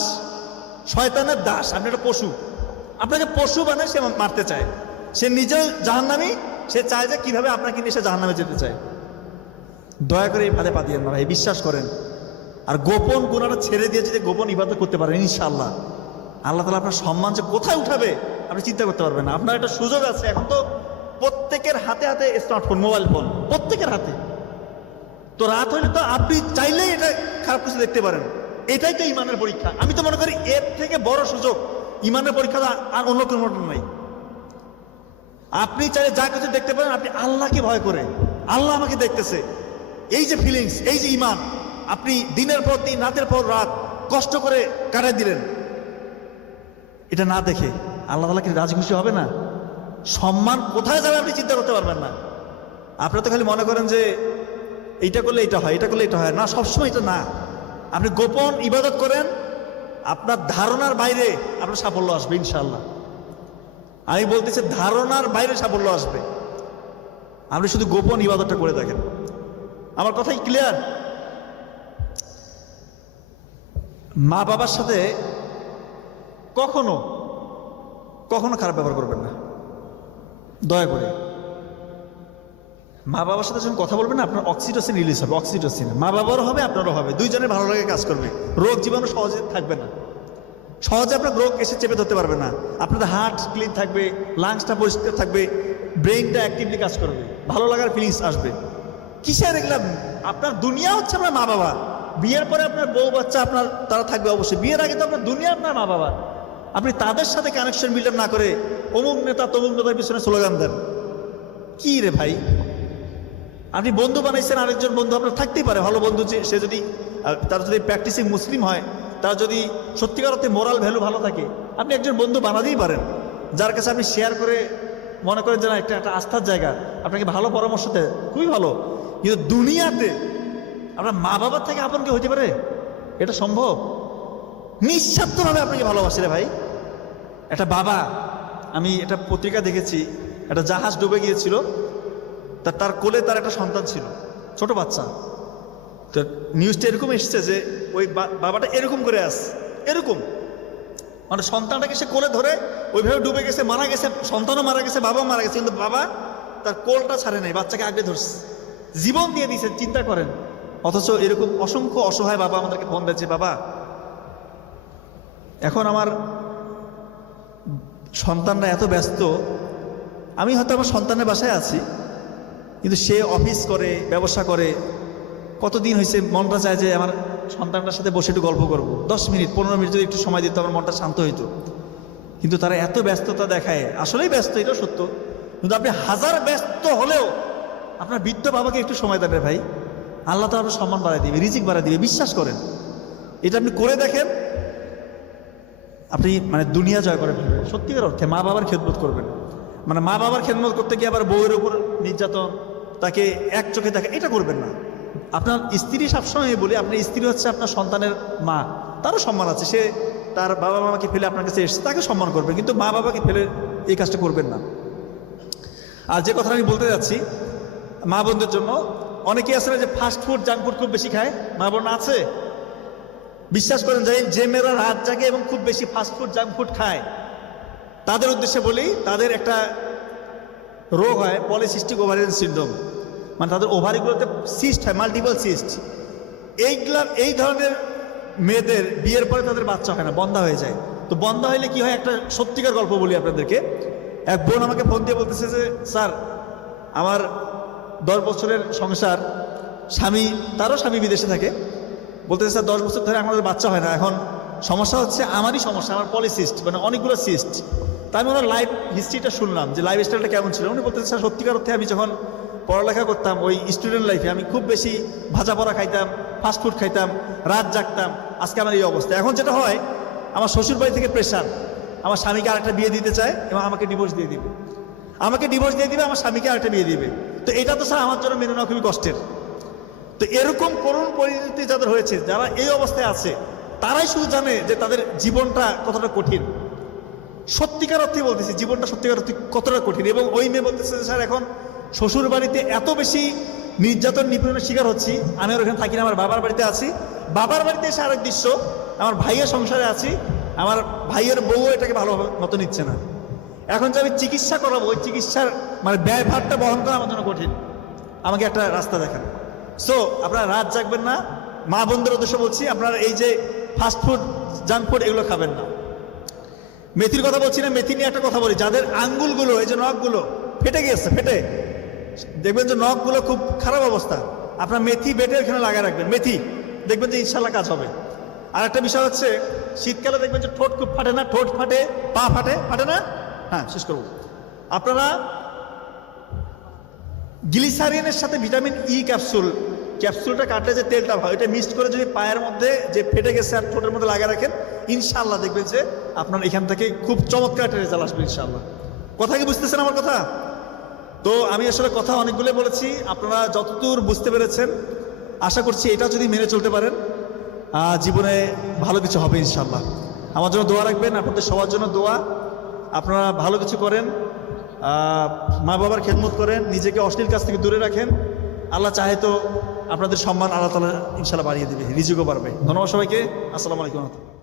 শয়তানের দাস, আপনি একটা পশু। আপনাকে পশু বানায় সে মারতে চায়, সে নিজেও জাহান্নামী, সে চায় যে কিভাবে আপনাকে নিয়ে সে জাহান্নামে যেতে চায়। দয়া করে এই ফাঁদে পা দিয়েন না ভাই, বিশ্বাস করেন। আর গোপন গুনাহটা ছেড়ে দিয়ে যদি গোপন ইবাদত করতে পারেন, ইনশাআল্লাহ আল্লাহ তাআলা আপনার সম্মান যে কোথায় উঠাবে আপনি চিন্তা করতে পারবেন না। আপনার একটা সুযোগ আছে, এখন তো প্রত্যেকের হাতে হাতে স্মার্টফোন, মোবাইল ফোন, প্রত্যেকের হাতে। তো রাত হইলে তো আপনি চাইলেই এটা খারাপ কিছু দেখতে পারেন। এটাই তো ইমানের পরীক্ষা। আমি তো মনে করি এর থেকে বড় সুযোগ ইমানের পরীক্ষা আর অন্য কোনো নাই। আপনি চাইলে যা কিছু দেখতে পারেন, আপনি আল্লাহকে ভয় করে, আল্লাহ আমাকে দেখতেছে, এই যে ফিলিংস, এই যে ইমান, আপনি দিনের পর দিন, রাতের পর রাত কষ্ট করে কাটাই দিলেন, এটা না দেখে আল্লাহ তাআলা কি রাজি খুশি হবে না? সম্মান কোথায় যাবে আপনি চিন্তা করতে পারবেন না। আপনারা তো খালি মনে করেন যে এইটা করলে এটা হয়, এটা করলে এটা হয় না, সবসময় এটা না। আপনি গোপন ইবাদত করেন, আপনার ধারণার বাইরে আপনার সাফল্য আসবে ইনশাআল্লাহ। আমি বলতেছি ধারণার বাইরে সাফল্য আসবে, আপনি শুধু গোপন ইবাদতটা করে দেখেন। আমার কথাই ক্লিয়ার? মা বাবার সাথে কখনো কখনো খারাপ ব্যবহার করবেন না, দয়া করে। মা বাবার সাথে যখন কথা বলবেন না, আপনার অক্সিটোসিন রিলিজ হবে, অক্সিটোসিন মা বাবারও হবে, আপনারও হবে, দুইজনের ভালো লাগে কাজ করবে, রোগ জীবাণু সহজে থাকবে না, সহজে আপনার রোগ এসে চেপে ধরতে পারবে না, আপনাদের হার্ট ক্লিন থাকবে, লাংসটা পরিষ্কার থাকবে, ব্রেইনটা অ্যাক্টিভলি কাজ করবে, ভালো লাগার ফিলিংস আসবে। কিসের এগুলা? আপনার দুনিয়া হচ্ছে আপনার মা বাবা, বিয়ের পরে আপনার বউ বাচ্চা আপনার তারা থাকবে অবশ্যই, বিয়ের আগে তো আপনার দুনিয়া আপনার মা বাবা। আপনি তাদের সাথে কানেকশন বিল্ড না করে অমুক নেতা তমুক নেতার পিছনে স্লোগান দেন, কি রে ভাই? আপনি বন্ধু বানাইছেন, আরেকজন বন্ধু আপনার থাকতেই পারে, ভালো বন্ধু, সে যদি তার যদি প্র্যাকটিসিং মুসলিম হয়, তার যদি সত্যিকার অর্থে মোরাল ভ্যালু ভালো থাকে, আপনি একজন বন্ধু বানাতেই পারেন, যার কাছে আপনি শেয়ার করে মনে করেন যে না একটা আস্থার জায়গা, আপনাকে ভালো পরামর্শ দেয়, খুবই ভালো। কিন্তু দুনিয়াতে আপনার মা বাবার থেকে আপন কেউ হইতে পারে? এটা সম্ভব? নিঃস্বার্থভাবে আপনাকে ভালোবাসে রে ভাই। একটা বাবা, আমি এটা পত্রিকা দেখেছি, একটা জাহাজ ডুবে গিয়েছিল, তার কোলে তার একটা সন্তান ছিল, ছোট বাচ্চা। তো নিউজটা এরকম এসেছে যে ওই বাবাটা এরকম করে এরকম মানে সন্তানটাকে সে কোলে ধরে ওইভাবে ডুবে গেছে, মারা গেছে, সন্তানও মারা গেছে, বাবাও মারা গেছে, কিন্তু বাবা তার কোলটা ছাড়ে নাই, বাচ্চাকে আগলে ধরছে, জীবন দিয়ে দিয়েছে। চিন্তা করেন। অথচ এরকম অসংখ্য অসহায় বাবা আমাদেরকে ফোন দিচ্ছে, বাবা এখন আমার সন্তানরা এত ব্যস্ত, আমি হয়তো আমার সন্তানের বাসায় আছি, কিন্তু সে অফিস করে, ব্যবসা করে, কতদিন হয়েছে মনটা চায় যে আমার সন্তানটার সাথে বসে একটু গল্প করবো, 10 মিনিট 15 মিনিট যদি একটু সময় দিত আমার মনটা শান্ত হইতো। কিন্তু তারা এত ব্যস্ততা দেখায়, আসলেই ব্যস্ত, এটা সত্য, কিন্তু আপনি হাজার ব্যস্ত হলেও আপনার বৃদ্ধ বাবাকে একটু সময় দেবে ভাই, আল্লাহ তো আপনার সম্মান বাড়ায় দিবে, রিজিক বাড়ায় দিবে, বিশ্বাস করেন। এটা আপনি করে দেখেন, আপনি মানে দুনিয়া জয় করে ফেলবেন, সত্যিকার অর্থে মা বাবার খেদমত করবেন। মানে মা বাবার খেদমত করতে গিয়ে আবার বউয়ের উপর নির্যাতন, তাকে এক চোখে দেখা, এটা করবেন না। আপনার স্ত্রী, সবসময় বলি, আপনার স্ত্রী হচ্ছে আপনার সন্তানের মা, তারও সম্মান আছে, সে তার বাবা মামাকে ফেলে আপনার কাছে এসেছে, তাকে সম্মান করবে, কিন্তু মা বাবাকে ফেলে এই কাজটা করবেন না। আর যে কথা আমি বলতে যাচ্ছি মা বোনদের জন্য, অনেকেই আছে না যে ফাস্ট ফুড, জাঙ্ক ফুড খুব বেশি খায়, মা বোন আছে। বিশ্বাস করেন যে মেয়েরা রাত জাগে এবং খুব বেশি ফাস্ট ফুড, জাঙ্ক ফুড খায়, তাদের উদ্দেশ্যে বলি, তাদের একটা রোগ হয় পলিসিস্টিক ওভারিয়ান সিনড্রোম, মানে তাদের ওভারিগুলোতে সিস্ট হয়, মাল্টিপল সিস্ট। এই ধরনের মেয়েদের বিয়ের পরে তাদের বাচ্চা হয় না, বন্ধা হয়ে যায়। তো বন্ধা হইলে কি হয়, একটা সত্যিকার গল্প বলি আপনাদেরকে। এক বোন আমাকে ফোন দিয়ে বলতেছে যে স্যার, আমার 10 বছরের সংসার, স্বামী, তারও স্বামী বিদেশে থাকে, বলতেছে স্যার 10 বছর ধরে আমাদের বাচ্চা হয় না, এখন সমস্যা হচ্ছে আমারই সমস্যা, আমার পলিসিস্ট, মানে অনেকগুলো সিস্ট। তা আমি ওনার লাইফ হিস্ট্রিটা শুনলাম যে লাইফ স্টাইলটা কেমন ছিল। উনি বলতেছে স্যার সত্যিকার অর্থে আমি যখন পড়ালেখা করতাম ওই স্টুডেন্ট লাইফে আমি খুব বেশি ভাজা পড়া খাইতাম, ফাস্টফুড খাইতাম, রাত জাগতাম, আজকে আমার এই অবস্থা। এখন যেটা হয়, আমার শ্বশুর বাড়ি থেকে প্রেশার, আমার স্বামীকে আরেকটা বিয়ে দিতে চায় এবং আমাকে ডিভোর্স দিয়ে দিবে, আমাকে ডিভোর্স দিয়ে দিবে, আমার স্বামীকে আরেকটা বিয়ে দিবে। তো এটা তো স্যার আমার জন্য মেনে নেওয়া খুবই কষ্টের। তো এরকম করুণ পরিণতি যাদের হয়েছে, যারা এই অবস্থায় আছে, তারাই শুধু জানে যে তাদের জীবনটা কতটা কঠিন। সত্যিকার অর্থে বলতেছি, জীবনটা সত্যিকার অর্থে কতটা কঠিন। এবং ওই মেয়ে বলতেছে যে স্যার এখন শ্বশুর বাড়িতে এত বেশি নির্যাতন নিপীড়নের শিকার হচ্ছি, আমি আর ওখানে থাকি না, আমার বাবার বাড়িতে আছি। বাবার বাড়িতে এসে আরেক দৃশ্য, আমার ভাইয়ের সংসারে আছি, আমার ভাইয়ের বউ এটাকে ভালো মতো নিচ্ছে না। এখন যে আমি চিকিৎসা করাবো, ওই চিকিৎসার মানে ব্যয়ভারটা বহন করা আমার জন্য কঠিন। আমাকে একটা রাস্তা দেখান। সো আপনারা রাত জাগবেন না, মা বোনদের উদ্দেশ্য বলছি, আপনারা এই যে ফাস্টফুড, জাঙ্ক ফুড এগুলো খাবেন না। মেথির কথা বলছি না, মেথি নিয়ে একটা কথা বলি, যাদের আঙ্গুলগুলো, এই যে নখগুলো ফেটে গেছে, ফেটে দেখবেন যে নখগুলো খুব খারাপ অবস্থা, আপনার মেথি বেটে এখানে লাগায় রাখবেন, মেথি, দেখবেন যে ইনশাল্লাহ কাজ হবে। আর একটা বিষয় হচ্ছে, শীতকালে দেখবেন যে ঠোঁট খুব ফাটে না, ঠোঁট ফাটে, পা ফাটে, ফাটে না? হ্যাঁ, শেষ করবো। আপনারা গ্লিসারিনের সাথে ভিটামিন ই ক্যাপসুলটা কাটলে যে তেলটা হয়, এটা মিক্সড করে যদি পায়ের মধ্যে যে ফেটে গেছে আর ঠোঁটের মধ্যে লাগিয়ে রাখেন, ইনশাল্লাহ দেখবেন যে আপনার এখান থেকে খুব চমৎকার একটা রেজাল্ট আসবে ইনশাল্লাহ। কথা কি বুঝতেছেন আমার কথা? তো আমি আসলে কথা অনেকগুলো বলেছি, আপনারা যতদূর বুঝতে পেরেছেন আশা করছি এটা যদি মেনে চলতে পারেন জীবনে ভালো কিছু হবে ইনশাল্লাহ। আমার জন্য দোয়া রাখবেন, আপনাদের সবার জন্য দোয়া। আপনারা ভালো কিছু করেন, মা বাবার খেদমত করেন, নিজেকে অশ্লীল কাজ থেকে দূরে রাখেন। আল্লাহ চাহে তো আপনাদের সম্মান আল্লাহ তাআলা ইনশাল্লাহ বাড়িয়ে দেবে, রিজিকও বাড়বে। ধন্যবাদ সবাইকে। আসসালামু আলাইকুম।